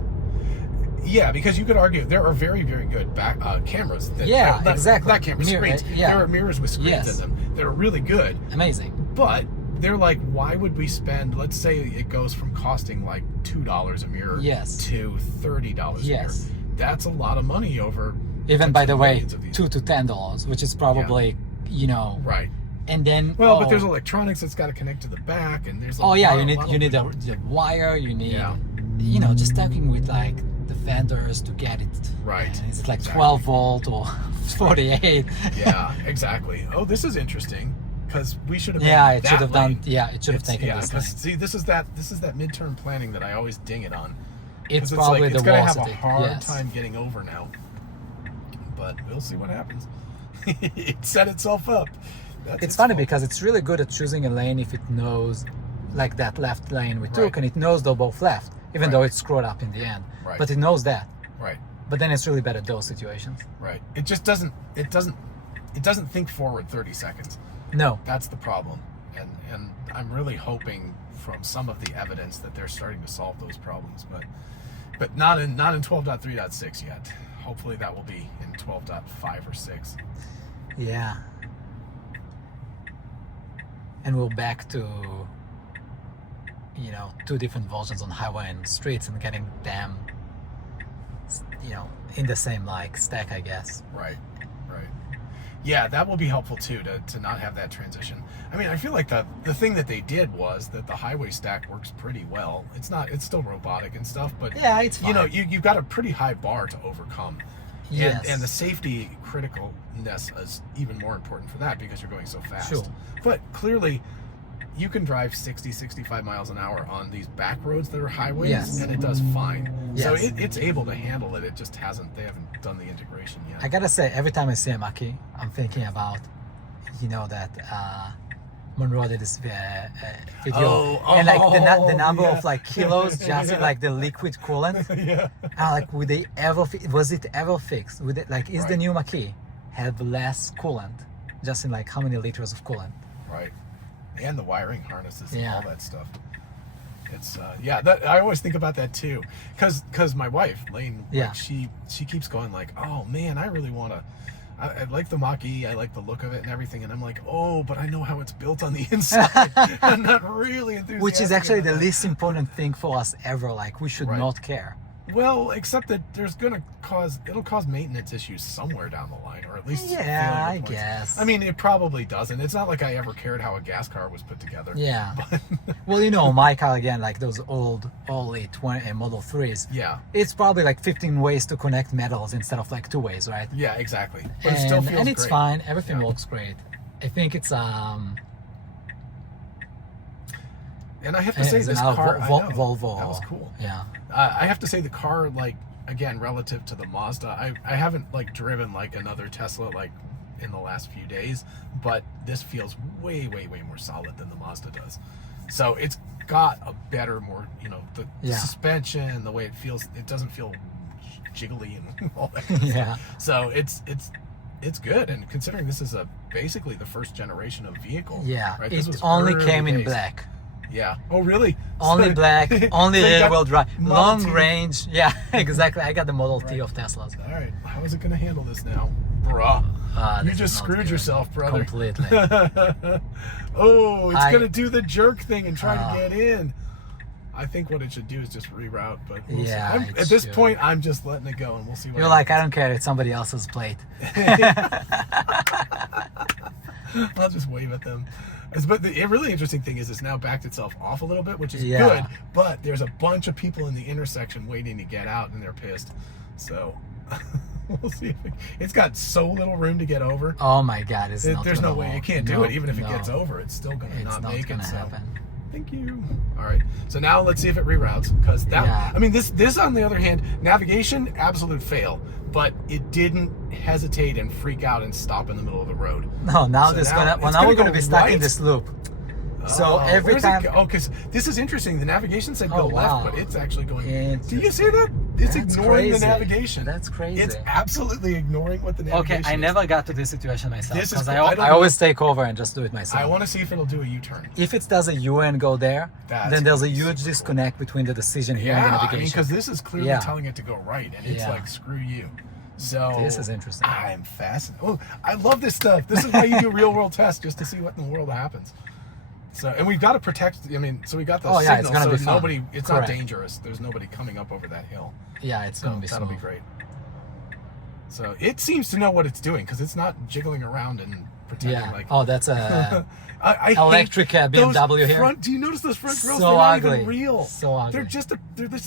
Yeah, because you could argue there are very, very good back cameras. Exactly. Not cameras, screens. There are mirrors with screens in them. They're really good. Amazing. But they're like, why would we spend, let's say it goes from costing like $2 a mirror to $30 a mirror. That's a lot of money over. Even by the way, $2 to $10, which is probably, Right. And then but there's electronics that's got to connect to the back, and there's you need the wire, you need just talking with like the vendors to get it right. Is it like 12 volt or 48? Yeah, exactly. Oh, this is interesting because we should have. It should have done. Yeah, it should have taken this lane. See, this is that midterm planning that I always ding it on. It's probably it's the gonna worst. have a hard time getting over now, but we'll see what happens. It set itself up. It's funny because it's really good at choosing a lane if it knows, like that left lane we took, and it knows they're both left, even though it's screwed up in the end. Right. But it knows that. Right. But then it's really bad at those situations. Right. It just doesn't. It doesn't think forward 30 seconds. No. That's the problem, and I'm really hoping from some of the evidence that they're starting to solve those problems, but not in 12.3.6 yet. Hopefully that will be in 12.5 or 6. Yeah. And we're back to, 2 different versions on highway and streets and getting them, in the same like stack, I guess. Right. Yeah, that will be helpful too, to not have that transition. I mean, I feel like the thing that they did was that the highway stack works pretty well. It's still robotic and stuff, but yeah, it's fine. You know, you've got a pretty high bar to overcome. Yes. And the safety criticalness is even more important for that because you're going so fast. Sure. But clearly, you can drive 60, 65 miles an hour on these back roads that are highways, Yes. and it does fine. Yes. So it's able to handle it. It just they haven't done the integration yet. I gotta say, every time I see a Mach-E, I'm thinking about, you know, that Monroe did this video, and like the number of like kilos just in like the liquid coolant. Yeah. Like, was it ever fixed? Would it, like, is the new Mach-E have less coolant, just in like how many liters of coolant? Right. And the wiring harnesses and Yeah. all that stuff. It's I always think about that too, because my wife Lane, Yeah. like, she keeps going like, oh man, I really want to. I like the Mach-E, I like the look of it and everything, and I'm like, oh, but I know how it's built on the inside. I'm not really enthusiastic. Which is actually the about that. least important thing for us ever. Like, we should Right. not care. Well, except that it'll cause maintenance issues somewhere down the line, or at least Yeah, failure I points. guess. I mean, it probably doesn't. It's not like I ever cared how a gas car was put together. Yeah. But Well, you know, my car, again, like those old early Model 3s, yeah. it's probably like 15 ways to connect metals instead of like 2 ways, right? Yeah, exactly. But it still feels and it's great. fine. Everything Yeah. works great. I think it's And I have to say, it's this an car, I know, Volvo. that was cool. Yeah. I have to say, the car, like, again, relative to the Mazda, I haven't like driven like another Tesla like in the last few days, but this feels way, way, way more solid than the Mazda does. So it's got a better, more, you know, the Yeah. suspension, the way it feels, it doesn't feel jiggly and all that. Yeah. So it's good, and considering this is basically the first generation of vehicle. Yeah. Right? This It was only early came in days. black. Yeah. Oh, really? Only So- black, only so you got rear-wheel drive, Model long T. range. Yeah, exactly. I got the Model T Right. of Teslas. All right, how is it going to handle this now, bruh? You This just is not screwed good. yourself, brother. Completely. Oh, it's I- going to do the jerk thing and try Oh. to get in. I think what it should do is just reroute, but we'll Yeah, see. it At this should. point, I'm just letting it go, and we'll see what You're like, I don't care. It's somebody else's plate. I'll just wave at them. But the really interesting thing is it's now backed itself off a little bit, which is Yeah. good, but there's a bunch of people in the intersection waiting to get out, and they're pissed. So we'll see if it's got so little room to get over. Oh my God! It's not. There's no gonna way work. it can't do No, it. Even if it no. gets over, it's still going to It's not not make gonna it. So happen. thank you. All right. So now let's see if it reroutes, because that. Yeah. I mean, this on the other hand, navigation, absolute fail. But it didn't hesitate and freak out and stop in the middle of the road. No, now So there's now gonna. it's Well, now gonna we're gonna go be stuck in right? this loop. So Oh, every where's time. it go? Oh, because this is interesting. The navigation said go Oh, left, wow. but it's actually going. It's- Do you see that? It's That's ignoring crazy. the navigation. That's crazy. It's absolutely ignoring what the navigation Okay, I is. never got to this situation myself This is because cool. I don't I know. always take over and just do it myself. I want to see if it'll do a U-turn. If it does a U and go there, That's then there's a super huge cool. disconnect between the decision here and the Yeah, I mean, navigation. because this is clearly Yeah. telling it to go right, and it's Yeah. like, screw you. So This is interesting. I'm fascinated. Oh, I love this stuff. This is why you do real-world tests, just to see what in the world happens. So, and we've got to protect. I mean, so we got the Oh, yeah, it's signal, gonna so be fun. nobody. It's Correct. not dangerous. There's nobody coming up over that hill. Yeah, it's So gonna be that'll be smooth. great. So it seems to know what it's doing because it's not jiggling around and pretending Yeah. like. Oh, that's a I electric hate BMW those here. Front, do you notice those front grills? So They're not ugly. even real. So ugly. They're just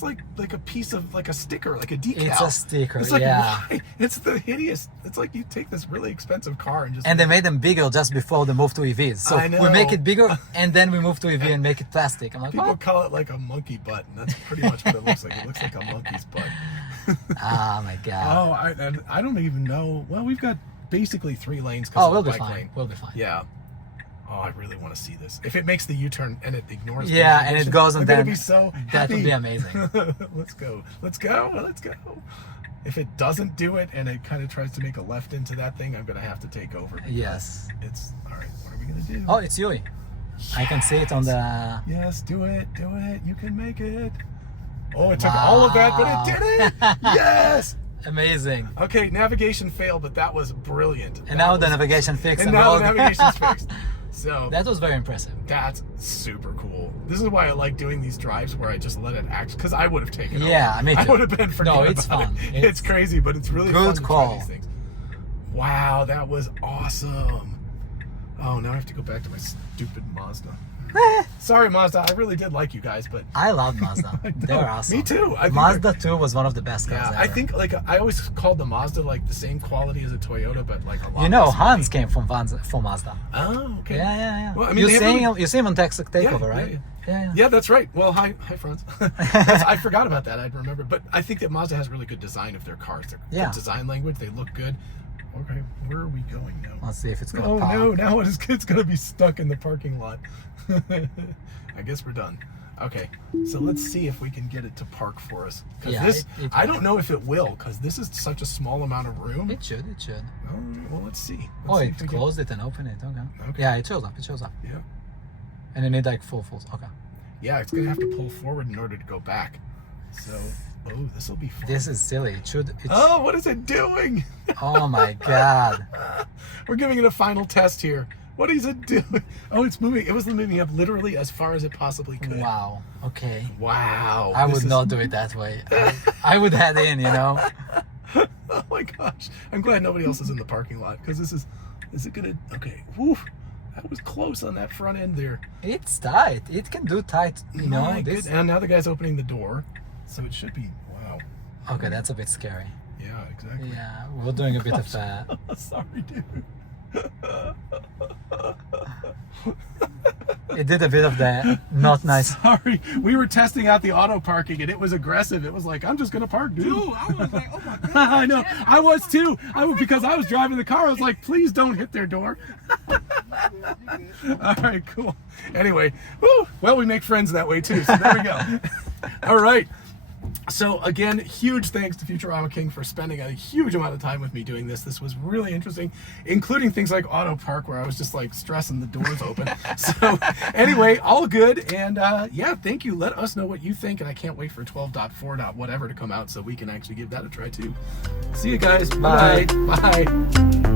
like a piece of like a sticker, like a decal. It's a sticker, It's like, yeah. why? It's the hideous. It's like you take this really expensive car and just. and they made them bigger just before the move to EVs. So I know. we make it bigger and then we move to EV and make it plastic. I'm like, People what? call it like a monkey butt, and that's pretty much what it looks like. It looks like a monkey's butt. Oh my God. Oh, I don't even know. Well, we've got basically 3 lanes. Oh, of we'll the be bike fine. lane. We'll be fine. Yeah. Oh, I really want to see this. If it makes the U-turn and it ignores. the Yeah, and it navigation, goes and I'm gonna then be so that would happy. be amazing. Let's go. Let's go. Let's go. If it doesn't do it and it kind of tries to make a left into that thing, I'm gonna have to take over. because Yes. It's all right. What are we gonna do? Oh, it's Yui. I can see it on the. Yes, do it. Do it. You can make it. Oh, it took all of that, but it did it. Yes. Amazing. Okay, navigation failed, but that was brilliant. And That now the was- navigation fixed. And we're now all- the navigation's fixed. So That was very impressive. that's super cool. This is why I like doing these drives where I just let it act, because I would have taken over. Yeah, me I too. would have been forgetting No, it's about fun. it. It's crazy, but it's really Good fun to try call. these things. Wow, that was awesome. Oh, now I have to go back to my stupid Mazda. Sorry, Mazda. I really did like you guys, but I love Mazda. They're awesome. me too. Mazda 2 was one of the best cars ever. I think like I always called the Mazda like the same quality as a Toyota, but like a lot. You know, less Hans came from Mazda. Oh, okay. Yeah. Well, I mean, you see him on Texas Takeover, right? Yeah, that's right. Well, hi, Franz. I forgot about that. I'd remember, but I think that Mazda has really good design of their cars. Their design language, they look good. Okay, where are we going now? Let's see if it's gonna. Oh pop. no! Now it's gonna be stuck in the parking lot. I guess we're done. Okay, so let's see if we can get it to park for us. Because I don't know if it will, because this is such a small amount of room. It should. Oh, well, let's see. It closed it and opened it. Okay. Yeah, it shows up. Yeah. And you need like full. Okay. Yeah, it's gonna have to pull forward in order to go back. So, oh, this will be fun. This is silly. It should. Oh, what is it doing? Oh my God. We're giving it a final test here. What is it doing? Oh, it's moving. It was moving up literally as far as it possibly could. Wow. Okay. Wow. I would not do it that way. I would head in, you know. Oh my gosh. I'm glad nobody else is in the parking lot, because is it gonna, okay. Woo. That was close on that front end there. It's tight. It can do tight, you know. And now the guy's opening the door, so it should be, wow. Okay, that's a bit scary. Yeah, exactly. Yeah, we're doing a bit of sorry, dude. It did a bit of that not nice. Sorry, we were testing out the auto parking and it was aggressive. It was like, I'm just gonna park, dude. Dude, I was like, oh my God. I know, I was too. Because I was driving the car. I was like, please don't hit their door. All right, cool. Anyway, woo, well, we make friends that way too. So there we go. All right. So again, huge thanks to FuturamaKing for spending a huge amount of time with me doing this. This was really interesting, including things like auto park, where I was just like stressing the doors open. So anyway, all good. And yeah, thank you. Let us know what you think. And I can't wait for 12.4. whatever to come out so we can actually give that a try too. See you guys. Bye. Bye.